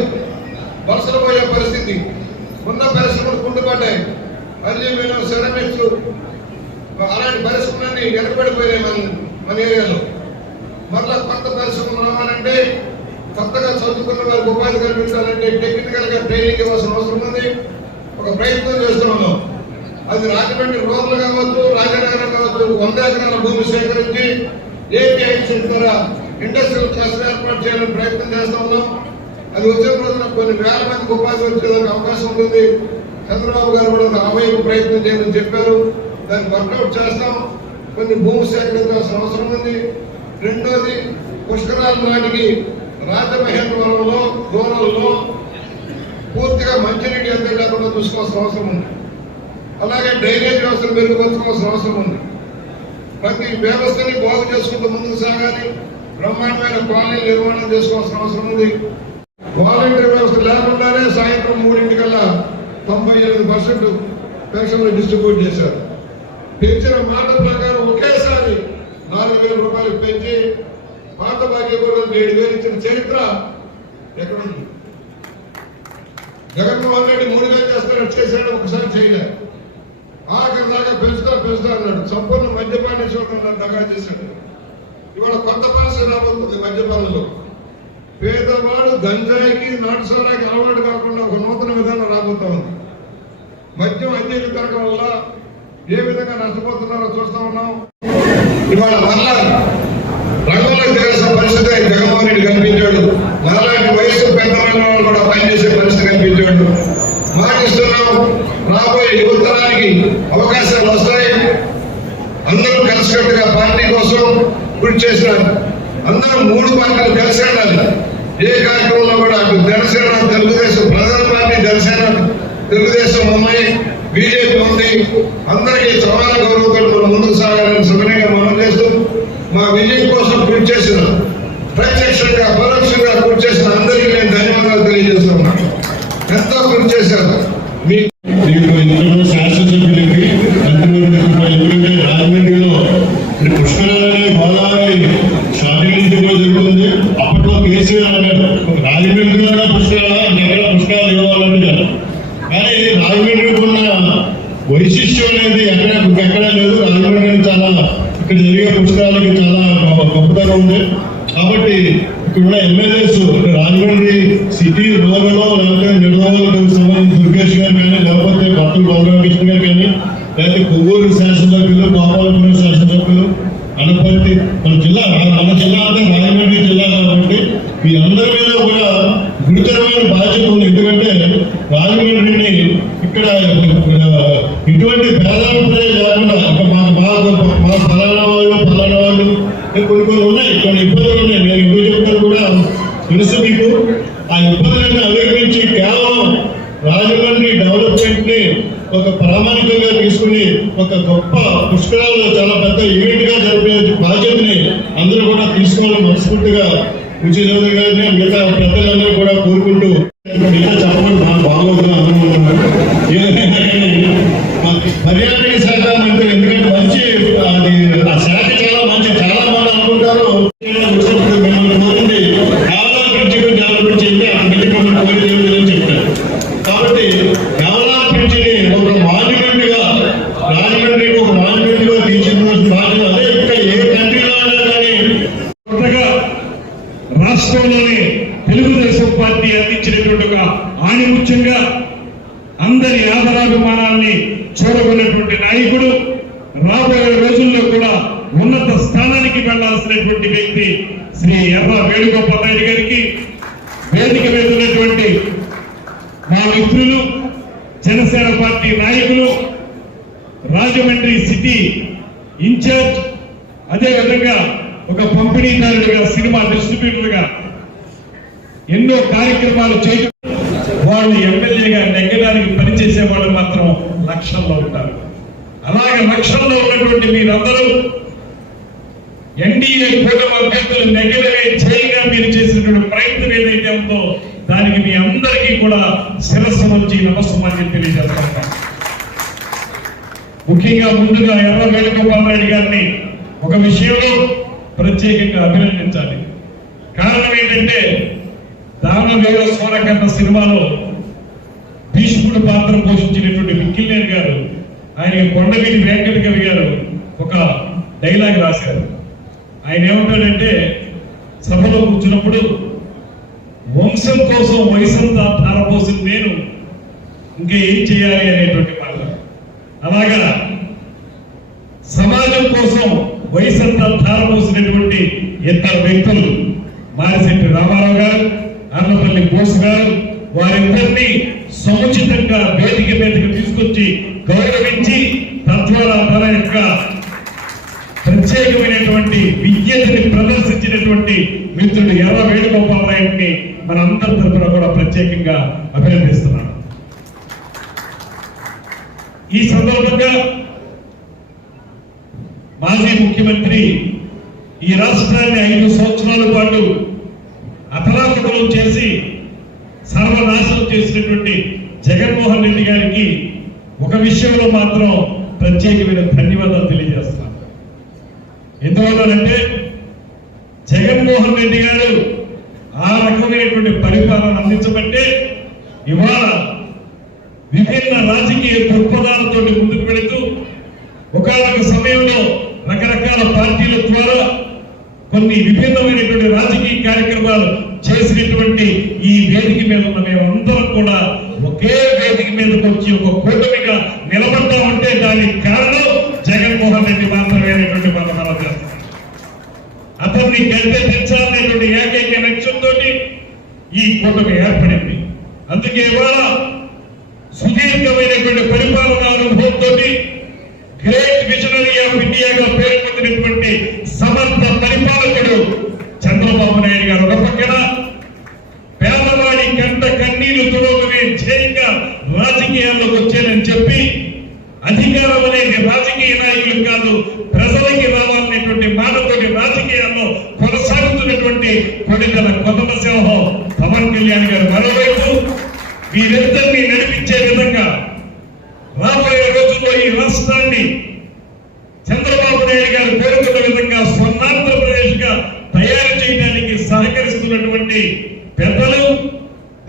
వలసలు పోయే పరిస్థితి. ఉన్న పరిశ్రమలు కుంటుపడ్డాయి. అల్యూమినియం, సెరామిక్స్, అలాంటి పరిశ్రమలన్నీ వెనకబడిపోయాయి మన ఏరియాలో. మరలా కొత్త పరిశ్రమలు రావాలంటే కొత్తగా చదువుకున్న వారికి ఉపాధి కల్పించాలంటే టెక్నికల్ గా ట్రైనింగ్ ఇవ్వాల్సిన అవసరం ఉంది. ఒక ప్రయత్నం చేస్తున్నాం. అది రాజమండ్రి రోడ్లు కావచ్చు, రాజనగరం కావచ్చు, 100 ఎకరాల భూమి సేకరించి ఏపీఐసి ద్వారా ఇండస్ట్రియల్ క్లస్టర్ ఏర్పాటు చేయాలని ప్రయత్నం చేస్తా ఉన్నాం. అది వచ్చే రోజున కొన్ని వేల మందికి ఉపాధి వచ్చేందుకు అవకాశం ఉంటుంది. చంద్రబాబు గారు కూడా ఆ వైపు ప్రయత్నం చేయమని చెప్పారు. దాన్ని వర్కౌట్ చేస్తాం. కొన్ని భూమి సేకరించాల్సిన అవసరం ఉంది. రెండోది, పుష్కరాల నాటికి రాజమహేంద్రవరంలో దూరంలో పూర్తిగా మంచినీటి అంతే లేకుండా చూసుకోవాల్సిన అవసరం ఉంది. అలాగే డ్రైనేజ్ వ్యవస్థను మెరుగుపరచుకోవాల్సిన అవసరం ఉంది. ప్రతి వ్యవస్థని బాగు చేసుకుంటూ ముందుకు సాగాలి. బ్రహ్మాండమైన కాలనీ నిర్మాణం చేసుకోవాల్సిన అవసరం ఉంది. వాలంటీర్ వ్యవస్థ లేకుండానే సాయంత్రం 3 98% పెన్షన్లు డిస్ట్రిబ్యూట్ చేశారు. పెంచిన మాట ప్రకారం ఒకేసారి 4,000 రూపాయలు పెంచి పాత బాకీ కూడా 7,000 ఇచ్చిన చరిత్ర ఎక్కడుంది? జగన్మోహన్ రెడ్డి 3,000 చేస్తారని చేశాడు, ఒకసారి చేయలేదు. ఆఖరి దాకా పెంచుతా అన్నాడు. సంపూర్ణ మద్యపాన్ని చూడకుండా దగా చేశాడు. ఇవాళ కొత్త పాలసీ రాబోతుంది మద్యపానంలో. పేదవాడు గంజాయికి నాటుసారాకి అలవాటు కాకుండా ఒక నూతన విధానం రాబోతా ఉంది. మద్యం అన్నిటి తరగడం వల్ల ఏ విధంగా నష్టపోతున్నారో చూస్తా ఉన్నాం. ఇవాళ మళ్ళా రంగంలోకి దిగాల్సిన పరిస్థితి జగన్మోహన్ రెడ్డి కనిపించాడు. నాలాంటి వయసు పెద్దమైన వాళ్ళు కూడా పనిచేసే పరిస్థితి కనిపించాడు. మాటిస్తున్నాం, రాబోయే యువతరానికి అవకాశాలు వస్తాయి. అందరూ కలిసికట్టుగా పార్టీ కోసం కృషి చేసినారు. అందరూ 3 పార్టీలు కలిసి ఉండాలి. ఏ కార్యక్రమంలో కూడా అటు జనసేన, తెలుగుదేశం, ప్రధాన పార్టీ జనసేన, తెలుగుదేశం ఉన్నాయి, బీజేపీ ఉంది. అందరికీ సమాన గౌరవంతో మనం ముందుకు సాగాలని సవినయంగా మనం చేస్తూ మా విజయం కోసం కృషి చేసిన, ప్రత్యక్షంగా పరోక్షంగా కృషి చేసిన అందరికీ నేను ధన్యవాదాలు తెలియజేస్తున్నాను. ఎంతో కృషి చేశారు. శాసనసభ్యులకి ఎందుకంటే రాజమండ్రిలో పుష్కరాలనే గోదావరి స్టార్టింగ్ జరుగుతుంది. అప్పట్లో కేసీఆర్ అన్నాడు రాజమండ్రిలో పుష్కరాలు ఎక్కడ పుష్కరాలు ఇవ్వాలంటారు. కానీ రాజమండ్రికి ఉన్న వైశిష్ట్యం అనేది ఎక్కడా లేదు. రాజమండ్రి చాలా ఇక్కడ జరిగే పుష్కరాలకి చాలా గొప్పతనం ఉంది. కాబట్టి ఇక్కడ ఉన్న ఎమ్మెల్యేస్ రాజమండ్రి సిటీ రోడ్లో లేకపోతే నిర్మలకు సంబంధించి దుర్గేష్ గారు కానీ, లేకపోతే భక్తులు గౌరవకృష్ణ గారు కానీ, లేకపోతే కొవ్వూరు శాసనసభ్యులు, గోపాలపురం శాసనసభ్యులు, అనపర్తి, మన జిల్లా అంటే రాజమండ్రి జిల్లా కాబట్టి మీ అందరి మీద కూడా గురుతరమైన బాధ్యత ఉంది. ఎందుకంటే రాజమండ్రిని ఇక్కడ ఇటువంటి భేదాభిప్రాయం లేకుండా మా ఫలానా వాళ్ళు కొన్ని ఉన్నాయి, కొన్ని ఇబ్బందులు ఉన్నాయి. నేను ఎందుకు చెప్తాను కూడా తెలుసు మీకు. ఆ ఇబ్బందులను అధిగమించి కేవలం రాజమండ్రి డెవలప్మెంట్ ని ఒక ప్రామాణికంగా తీసుకుని ఒక గొప్ప పుష్కరాలు చాలా పెద్ద ఈవెంట్ గా జరిపే బాధ్యతని అందరూ కూడా తీసుకోవాలని మనస్ఫూర్తిగా విజయనగరం గారిని మిగతా పెద్దలందరూ కూడా కోరుకుంటూ మిగతా చెప్పడం నాకు బాగోదు అనుకుంటున్నాను. ఏదైనా కానీ పర్యాటక శాఖ మంత్రి, ఎందుకంటే మంచి అది ఆ శాఖ చాలా మంచి, చాలా మంది అనుకుంటారు మిమ్మల్ని కోరింది డెవలప్ గురించి అంటే ఆ మధ్య మిమ్మల్ని కోరింది చెప్తారు. కాబట్టి డెవలప్ గురించి ఒక మాన్యుమెంట్ గా రాజమండ్రికి ఒక మాన్యుమెంట్ గా తీర్చిదిద్దాల్సిన బాధ్యత. అదే ఇంకా ఏ కంట్రీలో అయినా కానీ కొత్తగా రాష్ట్రంలోని తెలుగుదేశం పార్టీ అందించినటువంటి ఆణిముత్యంగా అందరి ఆదరాభిమానాల్ని చూడగొన్నటువంటి నాయకుడు, రాబోయే రోజుల్లో కూడా ఉన్నత స్థానానికి వెళ్లాల్సినటువంటి వ్యక్తి శ్రీ ఎర్ర వేణుగోపాల్ రెడ్డి గారికి, వేదిక మీద ఉన్నటువంటి మా మిత్రులు, జనసేన పార్టీ నాయకులు, రాజమండ్రి సిటీ ఇన్ఛార్జ్, అదేవిధంగా ఒక పంపిణీదారుడిగా, సినిమా డిస్ట్రిబ్యూటర్గా ఎన్నో కార్యక్రమాలు చేయడం, వాళ్ళు ఎమ్మెల్యేగా నెగ్గడానికి పనిచేసే వాళ్ళు మాత్రం లక్షల్లో ఉంటారు. అలాగే లక్షల్లో ఉన్నటువంటి మీరందరూ ఎన్డీఏ కూటమి అభ్యర్థులు నెగ్గడమే ధ్యేయంగా మీరు చేసినటువంటి ప్రయత్నం ఏదైతే ఉందో దానికి మీ అందరికీ కూడా శిరస్సు నుంచి నమస్కారం తెలియజేస్తాను. ముఖ్యంగా ముందుగా ఎర్ర వేణుగోపాల్ రెడ్డి గారిని ఒక విషయంలో ప్రత్యేకంగా అభినందించాలి. కారణం ఏంటంటే దానవేల సోరకన్న సినిమాలో భీష్ముడు పాత్ర పోషించినటువంటి మిక్కిలినేని గారు, ఆయనకి కొండవీటి వెంకట కవి గారు ఒక డైలాగ్ రాశారు. ఆయన ఏమంటాడంటే, సభలో కూర్చున్నప్పుడు వంశం కోసం వయసంతా ధారపోసిన నేను ఇంకా ఏం చేయాలి అనేటువంటి మాట. అలాగా సమాజం కోసం వయసంతా ధారపోసినటువంటి ఇద్దరు వ్యక్తులు మారిశెట్టి రామారావు గారు, అన్నపల్లి బోస్ గారు, వారిద్దరినీ సముచితంగా వేదిక మీదకి తీసుకొచ్చి గౌరవించి తద్వారా తన యొక్క ప్రత్యేకమైనటువంటి విజ్ఞతని ప్రదర్శించినటువంటి మిత్రుడు ఎర్ర వేణుగోపాలరాయుడిని మనందరి తరఫున కూడా ప్రత్యేకంగా అభినందిస్తున్నాను. ఈ సందర్భంగా మాజీ ముఖ్యమంత్రి ఈ రాష్ట్రాన్ని 5 సంవత్సరాల పాటు అతలాకుతలం చేసి సర్వనాశనం చేసినటువంటి జగన్మోహన్ రెడ్డి గారికి ఒక విషయంలో మాత్రం ప్రత్యేకమైన ధన్యవాదాలు తెలియజేస్తున్నాను. ఎందువల్లంటే జగన్మోహన్ రెడ్డి గారు ఆ రకమైనటువంటి పరిపాలన అందించబట్టే ఇవాళ విభిన్న రాజకీయ దృక్పథాలతో ముందుకు వెళుతూ ఒకనొక సమయంలో రకరకాల పార్టీల ద్వారా కొన్ని విభిన్నమైనటువంటి రాజకీయ కార్యక్రమాలు చేసినటువంటి ఈ వేదిక మీద ఉన్న మేమందరం కూడా ఒకే వేదిక మీదకి వచ్చి ఒక కూటమిగా నిలబడ్డామంటే దానికి కారణం జగన్మోహన్ రెడ్డి మాత్రమే అనేటువంటి మాట మనం చేస్తాం. అతన్ని గెలిపించాలనేటువంటి ఏకైక లక్ష్యంతో ఈ కూటమి ఏర్పడింది. అందుకే ఇవాళ సుదీర్ఘమైనటువంటి పరిపాలనా అనుభవంతో గ్రేట్ విజనరీ ఆఫ్ ఇండియాగా పేరు పొందినటువంటి సమర్థ పరిపాలకుడు చంద్రబాబు నాయుడు గారు ఒక పక్కన పేదవాడి కంట కన్నీళ్లు తుడవమే ధ్యేయంగా రాజకీయాల్లోకి వచ్చానని చెప్పి అధికారం అనేది రాజకీయ నాయకులు కాదు ప్రజలకి రావాలనేటువంటి మాటతోటి రాజకీయాల్లో కొనసాగుతున్నటువంటి కొడికల కొత్త సింహం పవన్ కళ్యాణ్ గారు మరోవైపు వీరిద్దరినీ నడిపించే విధంగా రాబోయే రోజుల్లో ఈ రాష్ట్రాన్ని చంద్రబాబు నాయుడు గారు కోరుకున్న విధంగా స్వర్ణాంధ్రప్రదేశ్ గా తయారు చేయడానికి సహకరిస్తున్నటువంటి పెద్దలు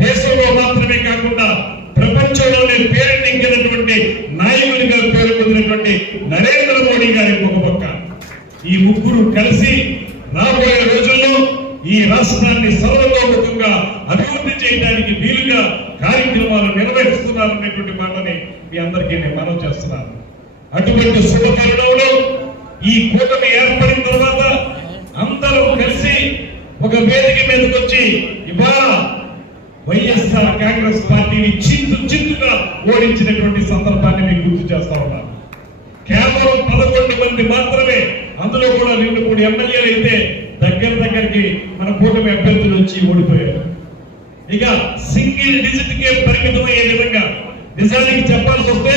దేశంలో మాత్రమే కాకుండా ప్రపంచంలోనే పేరెన్నికైనటువంటి నాయకుడిగా పేరు పొందినటువంటి నరేంద్ర మోడీ గారి ఒక పక్క ఈ ముగ్గురు కలిసి రాబోయే రోజుల్లో ఈ రాష్ట్రాన్ని సర్వతోముఖంగా అభివృద్ధి చేయడానికి వీలుగా కార్యక్రమాలు నిర్వహిస్తున్నారనేటువంటి మాటని మీ అందరికీ నేను మనవి చేస్తున్నాను. అటువంటి శుభ తరుణంలో ఈ కూటమి ఏర్పడిన తర్వాత అందరూ కలిసి ఒక వేదిక మీదకి వచ్చి ఇవాళ వైఎస్ఆర్ కాంగ్రెస్ పార్టీని చిత్తుగా ఓడించినటువంటి సందర్భాన్ని మీకు గుర్తు చేస్తా ఉన్నాను. కేవలం 11 మంది మాత్రమే, అందులో కూడా 2-3 ఎమ్మెల్యేలు అయితే దగ్గరికి మన కూటమి అభ్యర్థులు వచ్చి ఓడిపోయారు. ఇక సింగిల్ డిజిట్ కే పరిమితమయ్యే విధంగా నిజానికి చెప్పాల్సి వస్తే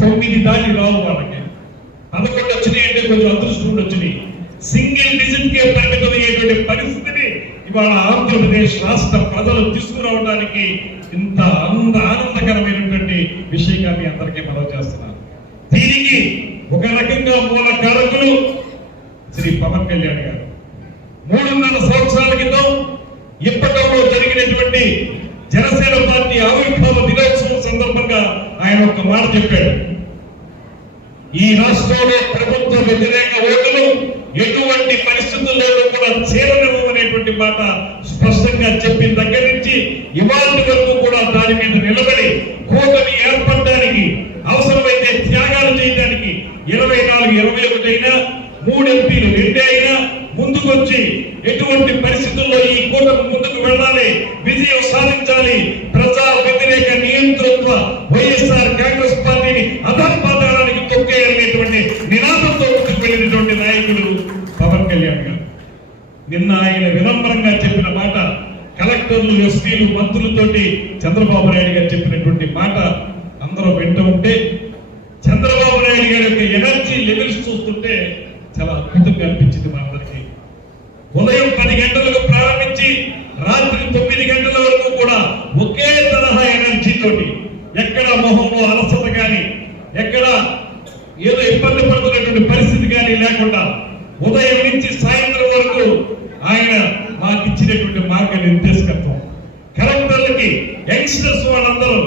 9 దాటి రావు వాళ్ళకి 11 వచ్చినాయి అంటే కొంచెం అదృష్టం వచ్చినాయి. సింగిల్ డిజిట్ కే పరిమితమయ్యేటువంటి పరిస్థితిని ఇవాళ ఆంధ్రప్రదేశ్ రాష్ట్ర ప్రజలు తీసుకురావడానికి ఇంత ఆనందకరమైనటువంటి విషయంగా మీ అందరికీ మనవి చేస్తున్నాను. దీనికి ఒక రకంగా మూల కారకులు శ్రీ పవన్ కళ్యాణ్ గారు. 3.5 సంవత్సరాల క్రితం ఇప్పటిలో జరిగినటువంటి జనసేన పార్టీ ఆవిర్భావ దినోత్సవం సందర్భంగా ఆయన ఒక మాట చెప్పాడు. ఈ రాష్ట్రంలో ప్రభుత్వ వ్యతిరేక ఓటులు ఎటువంటి పరిస్థితుల్లోనూ కూడా చేరనివ్వనేటువంటి మాట స్పష్టంగా చెప్పిన దగ్గర నుంచి ఇవాళ వరకు కూడా దాని మీద నిలబడి కూటమి ఏర్పడడానికి అవసరమైతే త్యాగాలు చేయడానికి 24, 21 అయినా 3 ఎంపీలు 2 అయినా ముందుకొచ్చి ఎటువంటి పరిస్థితుల్లో ఈ కూటమి ముందుకు వెళ్ళాలి, విజయం సాధించాలి, ప్రజా వ్యతిరేక నియంతృత్వ వైఎస్ఆర్ కాంగ్రెస్ పార్టీని అధపాతాళానికి తొక్కేయాలనేటువంటి నినాదంతో ముందుకు వెళ్ళినటువంటి నాయకుడు పవన్ కళ్యాణ్ గారు. నిన్న ఆయన వినమ్రంగా చెప్పిన మాట, కలెక్టర్లు, ఎస్పీలు, మంత్రులతోటి చంద్రబాబు నాయుడు గారు చెప్పినటువంటి మాట అందరూ వింటూ ఉంటే చంద్రబాబు నాయుడు గారి యొక్క ఎనర్జీ లెవెల్స్ చూస్తుంటే చాలా అద్భుతంగా అనిపించింది మా అందరికీ. ఉదయం 10 గంటలకు ప్రారంభించి రాత్రి 9 గంటల వరకు కూడా ఒకే తరహా ఎనర్జీ తోటి, ఎక్కడ మొహంలో అలసట కానీ ఎక్కడ ఏదో ఇబ్బంది పడుతున్నటువంటి పరిస్థితి కానీ లేకుండా ఉదయం నుంచి సాయంత్రం వరకు ఆయన మాకు ఇచ్చినటువంటి మార్గ నిర్దేశకత్వం. కలెక్టర్లకి యంగ్స్టర్స్ వాళ్ళందరూ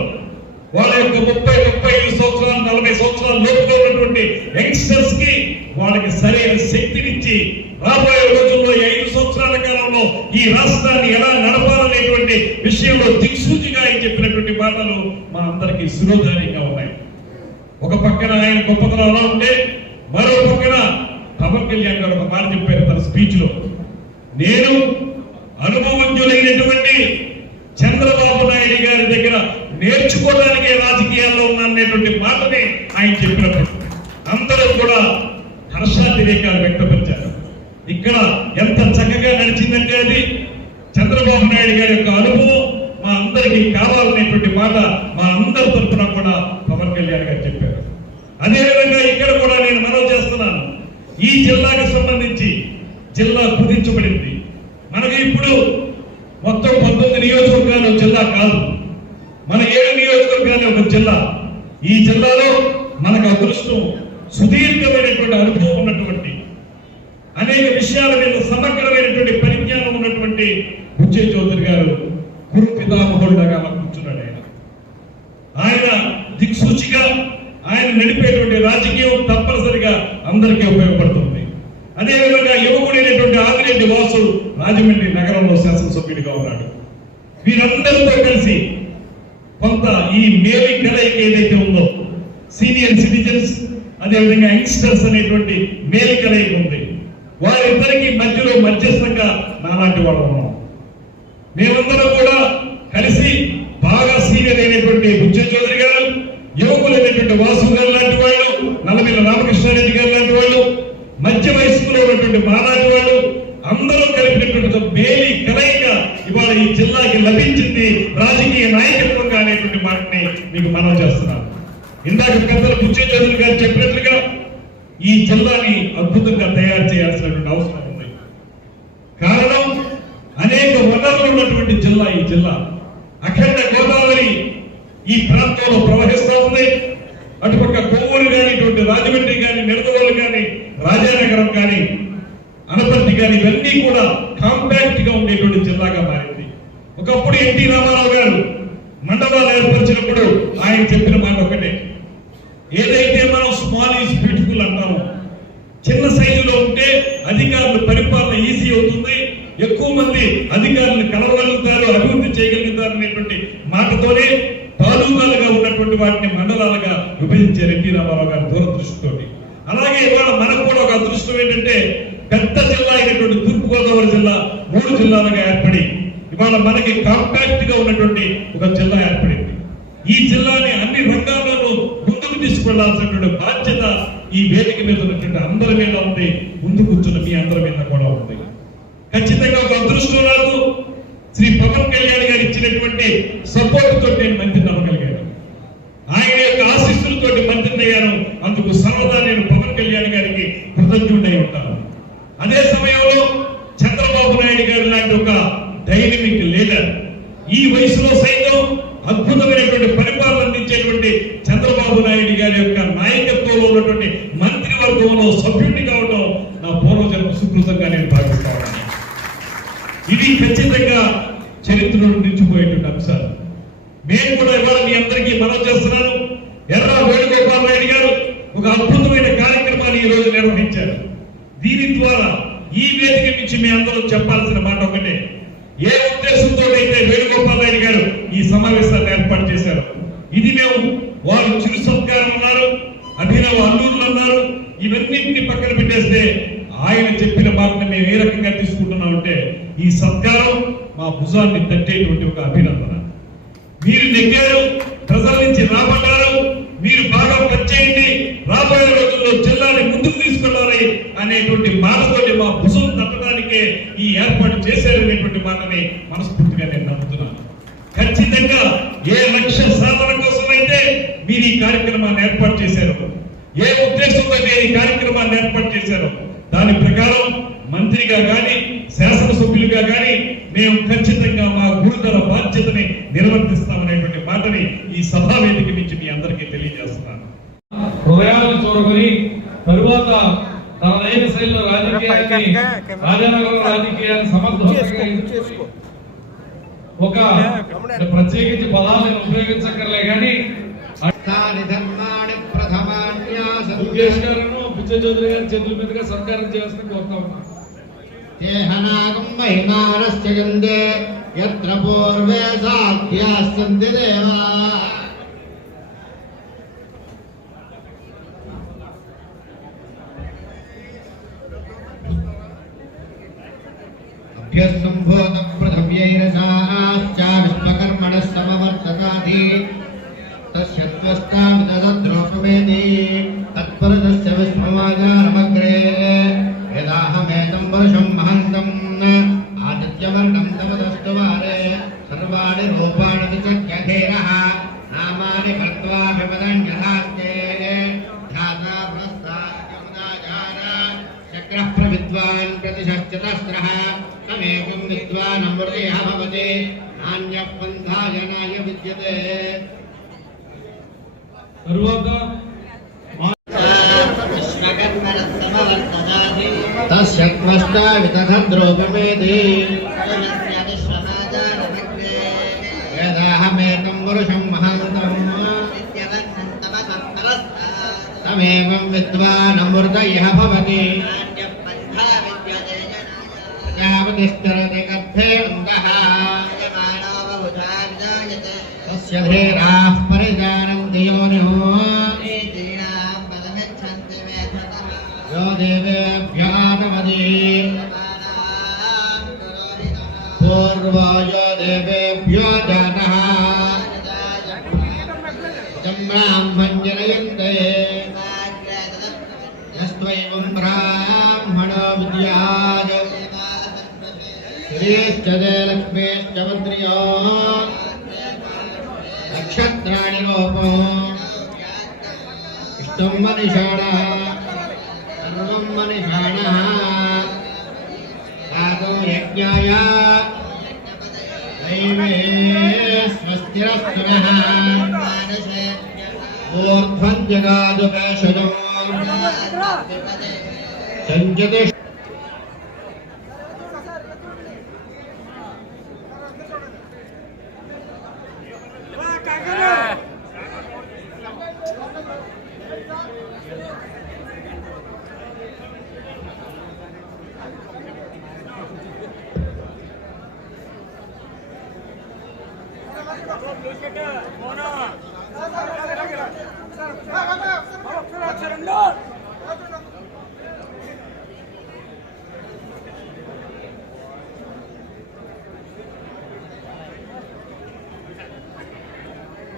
వాళ్ళ యొక్క 30-35 సంవత్సరాలు 40 సంవత్సరాల లోపుగా ఉన్నటువంటి యంగ్స్టర్స్ కి వాళ్ళకి సరైన శక్తినిచ్చి రాబోయే రోజుల్లో 5 సంవత్సరాల కాలంలో ఈ రాష్ట్రాన్ని ఎలా నడపాలనేటువంటి అనేటువంటి విషయంలో దిక్సూచిగా ఆయన చెప్పినటువంటి మాటలు మా అందరికీ శిరోధార్యంగా ఉన్నాయి. ఒక పక్కన ఆయన గొప్పతనం అలా ఉంటే మరో పక్కన పవన్ కళ్యాణ్ గారు ఒక మాట చెప్పారు తన స్పీచ్ లో, నేను అనుభవజ్ఞులైనటువంటి చంద్రబాబు నాయుడు గారి దగ్గర నేర్చుకోవడానికే రాజకీయాల్లో ఉన్నాననేటువంటి మాటని ఆయన చెప్పినప్పుడు అందరూ కూడా హర్షాతిరేకాలు వ్యక్తపరిచారు. ఇక్కడ ఎంత చక్కగా నడిచిందంటే అది చంద్రబాబు నాయుడు గారి యొక్క అనుభవం మా అందరికీ కావాలనేటువంటి మాట మా అందరి తరఫున కూడా పవన్ కళ్యాణ్ గారు చెప్పారు. అదేవిధంగా ఇక్కడ కూడా నేను మనవి చేస్తున్నాను, ఈ జిల్లాకు సంబంధించి జిల్లా కుదించబడింది. మనకి ఇప్పుడు మొత్తం 19 నియోజకవర్గాలు జిల్లా కాదు, మన 7 నియోజకవర్గాలు ఒక జిల్లా. ఈ జిల్లాలో మనకు అదృష్టం సుదీర్ఘమైనటువంటి అనుభవం ఉన్నటువంటి అనేక విషయాల మీద సమగ్రమైనటువంటి పరిజ్ఞానం ఉన్నటువంటి బుచ్చయ్య చౌదరి గారు గురు పితామహుడుగా కూర్చున్నాడు. ఆయన దిక్సూచిగా ఆయన నడిపేటువంటి రాజకీయం తప్పనిసరిగా అందరికీ ఉపయోగపడుతుంది. అదేవిధంగా యువకుడైనటువంటి ఆదిరెడ్డి వాసు రాజమండ్రి నగరంలో శాసనసభ్యుడిగా ఉన్నాడు. వీరందరితో కలిసి కొంత ఈ మేలి కలయిక ఏదైతే ఉందో సీనియర్ సిటిజన్స్ అదేవిధంగా యంగ్స్టర్స్ అనేటువంటి మేలి కలయిక ఉంది. వారిద్దరికి మధ్యలో మధ్యస్థంగా నాలాంటి వాళ్ళు ఉన్నాం. మేమందరం కూడా కలిసి బాగా సీనియర్ అయినటువంటి బుచ్చయ్య చౌదరి గారు, యువకులైనటువంటి వాసు గారు లాంటి వాళ్ళు, నల్లమిల్ల రామకృష్ణారెడ్డి గారు లాంటి వాళ్ళు, మధ్య వయస్సులో ఉన్నటువంటి మాలాంటి వాళ్ళు అందరూ కలిపినటువంటి మేలి కలయిక ఇవాళ ఈ జిల్లాకి లభించింది రాజకీయ నాయకత్వంగా అనేటువంటి మాటని మీకు మనం చేస్తున్నాను. ఇందాక పెద్దలు బుచ్చయ్య చౌదరి గారు చెప్పినట్లుగా ఈ జిల్లాని అద్భుతంగా తయారు చేయాల్సినటువంటి అవసరం ఉంది. కారణం అనేక వనరులు ఉన్నటువంటి జిల్లా ఈ జిల్లా. అఖండ గోదావరి ఈ ప్రాంతంలో ప్రవహిస్తూ ఉంది. అటుపక్క కొవ్వూరు కానీ, ఇటువంటి రాజమండ్రి కానీ, నిడదవోలు కానీ, రాజానగరం కానీ, అనపర్తి కానీ ఇవన్నీ కూడా కాంపాక్ట్ గా ఉండేటువంటి జిల్లాగా మారింది. ఒకప్పుడు ఎన్టీ రామారావు గారు మండలాలు ఏర్పరిచినప్పుడు ఆయన చెప్పిన మాట ఒకటే, ఏదైతే మనం స్మాల్ ఈజ్ బ్యూటిఫుల్ అంటాము, చిన్న సైజులో ఉంటే అధికారులు పరిపాలన ఈజీ అవుతుంది, ఎక్కువ మంది అధికారులను కలవగలుగుతారు, అభివృద్ధి చేయగలుగుతారు అనేటువంటి మాటతోనే తాలూకాలుగా ఉన్నటువంటి వాటిని మండలాలుగా విభజించారు ఎన్టీ రామారావు గారి దూరదృష్టితోటి. అలాగే ఇవాళ మనకు కూడా ఒక అదృష్టం ఏంటంటే పెద్ద జిల్లా అయినటువంటి తూర్పుగోదావరి జిల్లా 3 జిల్లాలుగా ఏర్పడి ఇవాళ మనకి కాంపాక్ట్ గా ఉన్నటువంటి ఒక జిల్లా ఏర్పడింది. ఈ జిల్లాని అన్ని రంగాల్లోనూ ముందుకు తీసుకెళ్లాల్సినటువంటి బాధ్యత ఈ వేదిక మీద ఉన్నటువంటి అందరి మీద ఉంది, ముందు కూర్చున్న మీ అందరి మీద కూడా ఉంది. ఖచ్చితంగా ఒక అదృష్టం నాకు శ్రీ పవన్ కళ్యాణ్ గారు ఇచ్చినటువంటి సపోర్ట్ తోటి నేను మంత్రిని అవ్వగలిగాను. ఆయన యొక్క ఆశీస్సులతో మంత్రిని అయ్యాను. అందుకు సర్వదా నేను పవన్ కళ్యాణ్ గారికి కృతజ్ఞుడై ఉంటాను. అదే సమయంలో చంద్రబాబు నాయుడు గారు లాంటి ఒక డైనమిక్ లీడర్, ఈ వయసులో సైతం అద్భుతమైనటువంటి పరిపాలన అందించేటువంటి చంద్రబాబు నాయుడు గారి యొక్క నాయకత్వంలో ఉన్నటువంటి మంత్రివర్గంలో సభ్యుడిని కావడం నా పూర్వజన్మ సుకృతంగా నేను భావిస్తాను. ఇది ఖచ్చితంగా చరిత్రలో నిలిచిపోయేటువంటి అంశాలు. నేను కూడా ఇవాళ మీ అందరికీ మనవి చేస్తున్నాను, ఎర్రా వేణుగోపాల్ నాయుడు గారు ఒక అద్భుతమైన కార్యక్రమాన్ని ఈ రోజు నిర్వహించారు. దీని ద్వారా ఈ వేదిక నుంచి మీ అందరూ చెప్పాల్సిన మాట ఒకటే, ఏ ఉద్దేశంతో అయితే వేణుగోపాల్ నాయుడు గారు ఈ సమావేశాన్ని ఏర్పాటు చేశారు, ఇది మేము వారు చిరు సత్కారం అన్నారు, అభినవ అల్లూరులు అన్నారు, ఇవన్నింటినీ పక్కన పెట్టేస్తే ఆయన చెప్పిన మాటను మేము ఏ రకంగా తీసుకుంటున్నామంటే ఈ సత్కారం మా భుజాన్ని తట్టేటువంటి ఒక అభినందన. మీరు నెగ్గారు, ప్రజల నుంచి రాబడ్డారు, మీరు బాగా పనిచేయండి, రాబోయే రోజుల్లో జిల్లాని ముందుకు తీసుకెళ్ళాలి అనేటువంటి మాటతోటి మా భుజం తట్టడానికే ఈ ఏర్పాటు చేశారనేటువంటి మాటని మనస్ఫూర్తిగా నేను నమ్ముతున్నాను. ఖచ్చితంగా ఏ లక్ష్య సాధన కోసం అయితే మీరు ఈ కార్యక్రమాన్ని ఏర్పాటు చేశారు, ఏ ఉద్దేశంతో ఈ కార్యక్రమాన్ని ఏర్పాటు చేశారు, దాని ప్రకారం మంత్రిగా కానీ శాసనసభ్యులుగా కానీ మేము ఖచ్చితంగా మా గురుతర బాధ్యతని నిర్వర్తిస్తామనేటువంటి మాటని ఈ సభా వేదిక నుంచి మీ అందరికీ తెలియజేస్తున్నాను. హృదయాలను చూరుకొని తరువాత తనదైన శైలిలో రాజకీయాన్ని రాజానగరం రాజకీయాన్ని సమర్థవంతంగా ఒక ప్రత్యేకించి పదాలను ఉపయోగించక్కర్లే కానీ దుర్గేష్ గారును బుచ్చయ్య చౌదరి గారి చేతుల మీదుగా సత్కారం చేయాల్సిన కోరుతా ఉన్నాను. यत्र पूर्वे साध्याः सन्ति देवाः अभ्यसम्भूतं पृथिव्यैरसाश्च विश्वकर्मणः समवर्तताति तस्य त्वष्टामिदद्रोपमेति तत्परतस्य विश्वमाजारमग्रे यदाहमेतं वर्षं महन्तम् आदित्यवर्णं तमदस्तु वारे सर्वाणि रूपाणि विचक्यधीरः नामानि कृत्वा विपदन्यथास्ते ध्याता प्रस्तास्कमुदाचार चक्रः प्रविद्वान् प्रतिशश्चतस्रः तमेकं विद्वान् अमृतयः भवति नान्यः पन्थाय नाय विद्यते తరువాత तस्य त्वष्टाविदधद्रोपमेति यदाहमेतं पुरुषं महान्तम् तमेवं विद्वान् अमृतयः भवति प्रजापतिश्चरति गर्भेऽन्तः तस्य धीराः परिजानन्ति योनिः यो देवेभ्यो नमति पूर्वो यो देवेभ्यो जातः ब्राह्मणं जनयन्ते यस्त्वैवं ब्राह्मणो विद्यात् श्रीश्च ते लक्ष्मीश्च मन्त्र्यो नक्षत्राणि लोपो इष्टं मनिषाणः सर्वं मनिषाणः साधु यज्ञाय दैवे स्वस्तिरस्तुनः ऊर्ध्वं जगादु भेषजो सञ्जते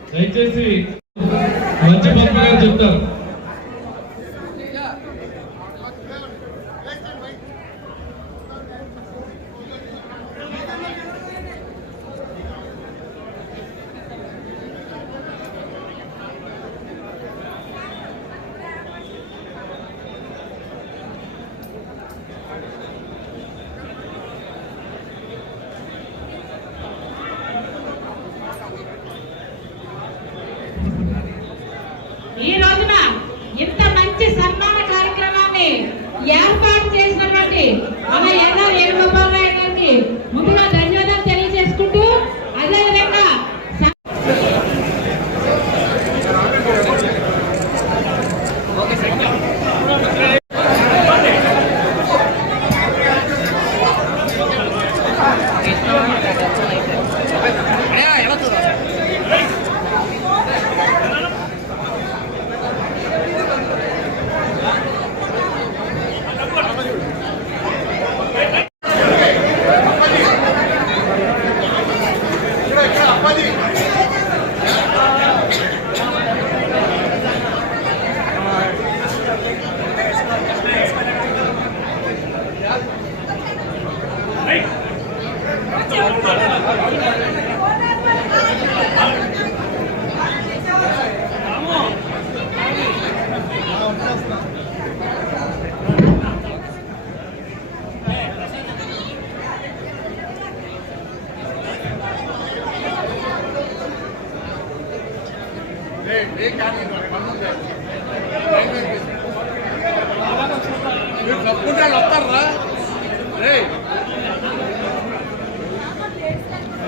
దయచేసి మంచి పంప గారు చెప్తారు. ఈ రోజున ఇంత మంచి సన్మాన కార్యక్రమాన్ని ఏర్పాటు చేసినటువంటి మన ఎన్ఆర్ వేణుగోపాల్ రాయ్ గారికి ముందుగా ధన్యవాదాలు తెలియజేసుకుంటూ అదేవిధంగా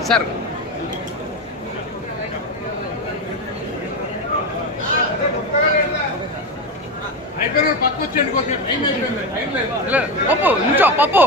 సార్ అయిపోయిన పక్క వచ్చేయండి కొంచెం టైం అయిపోయింది టైం లేదు పప్పు నుంచో పప్పు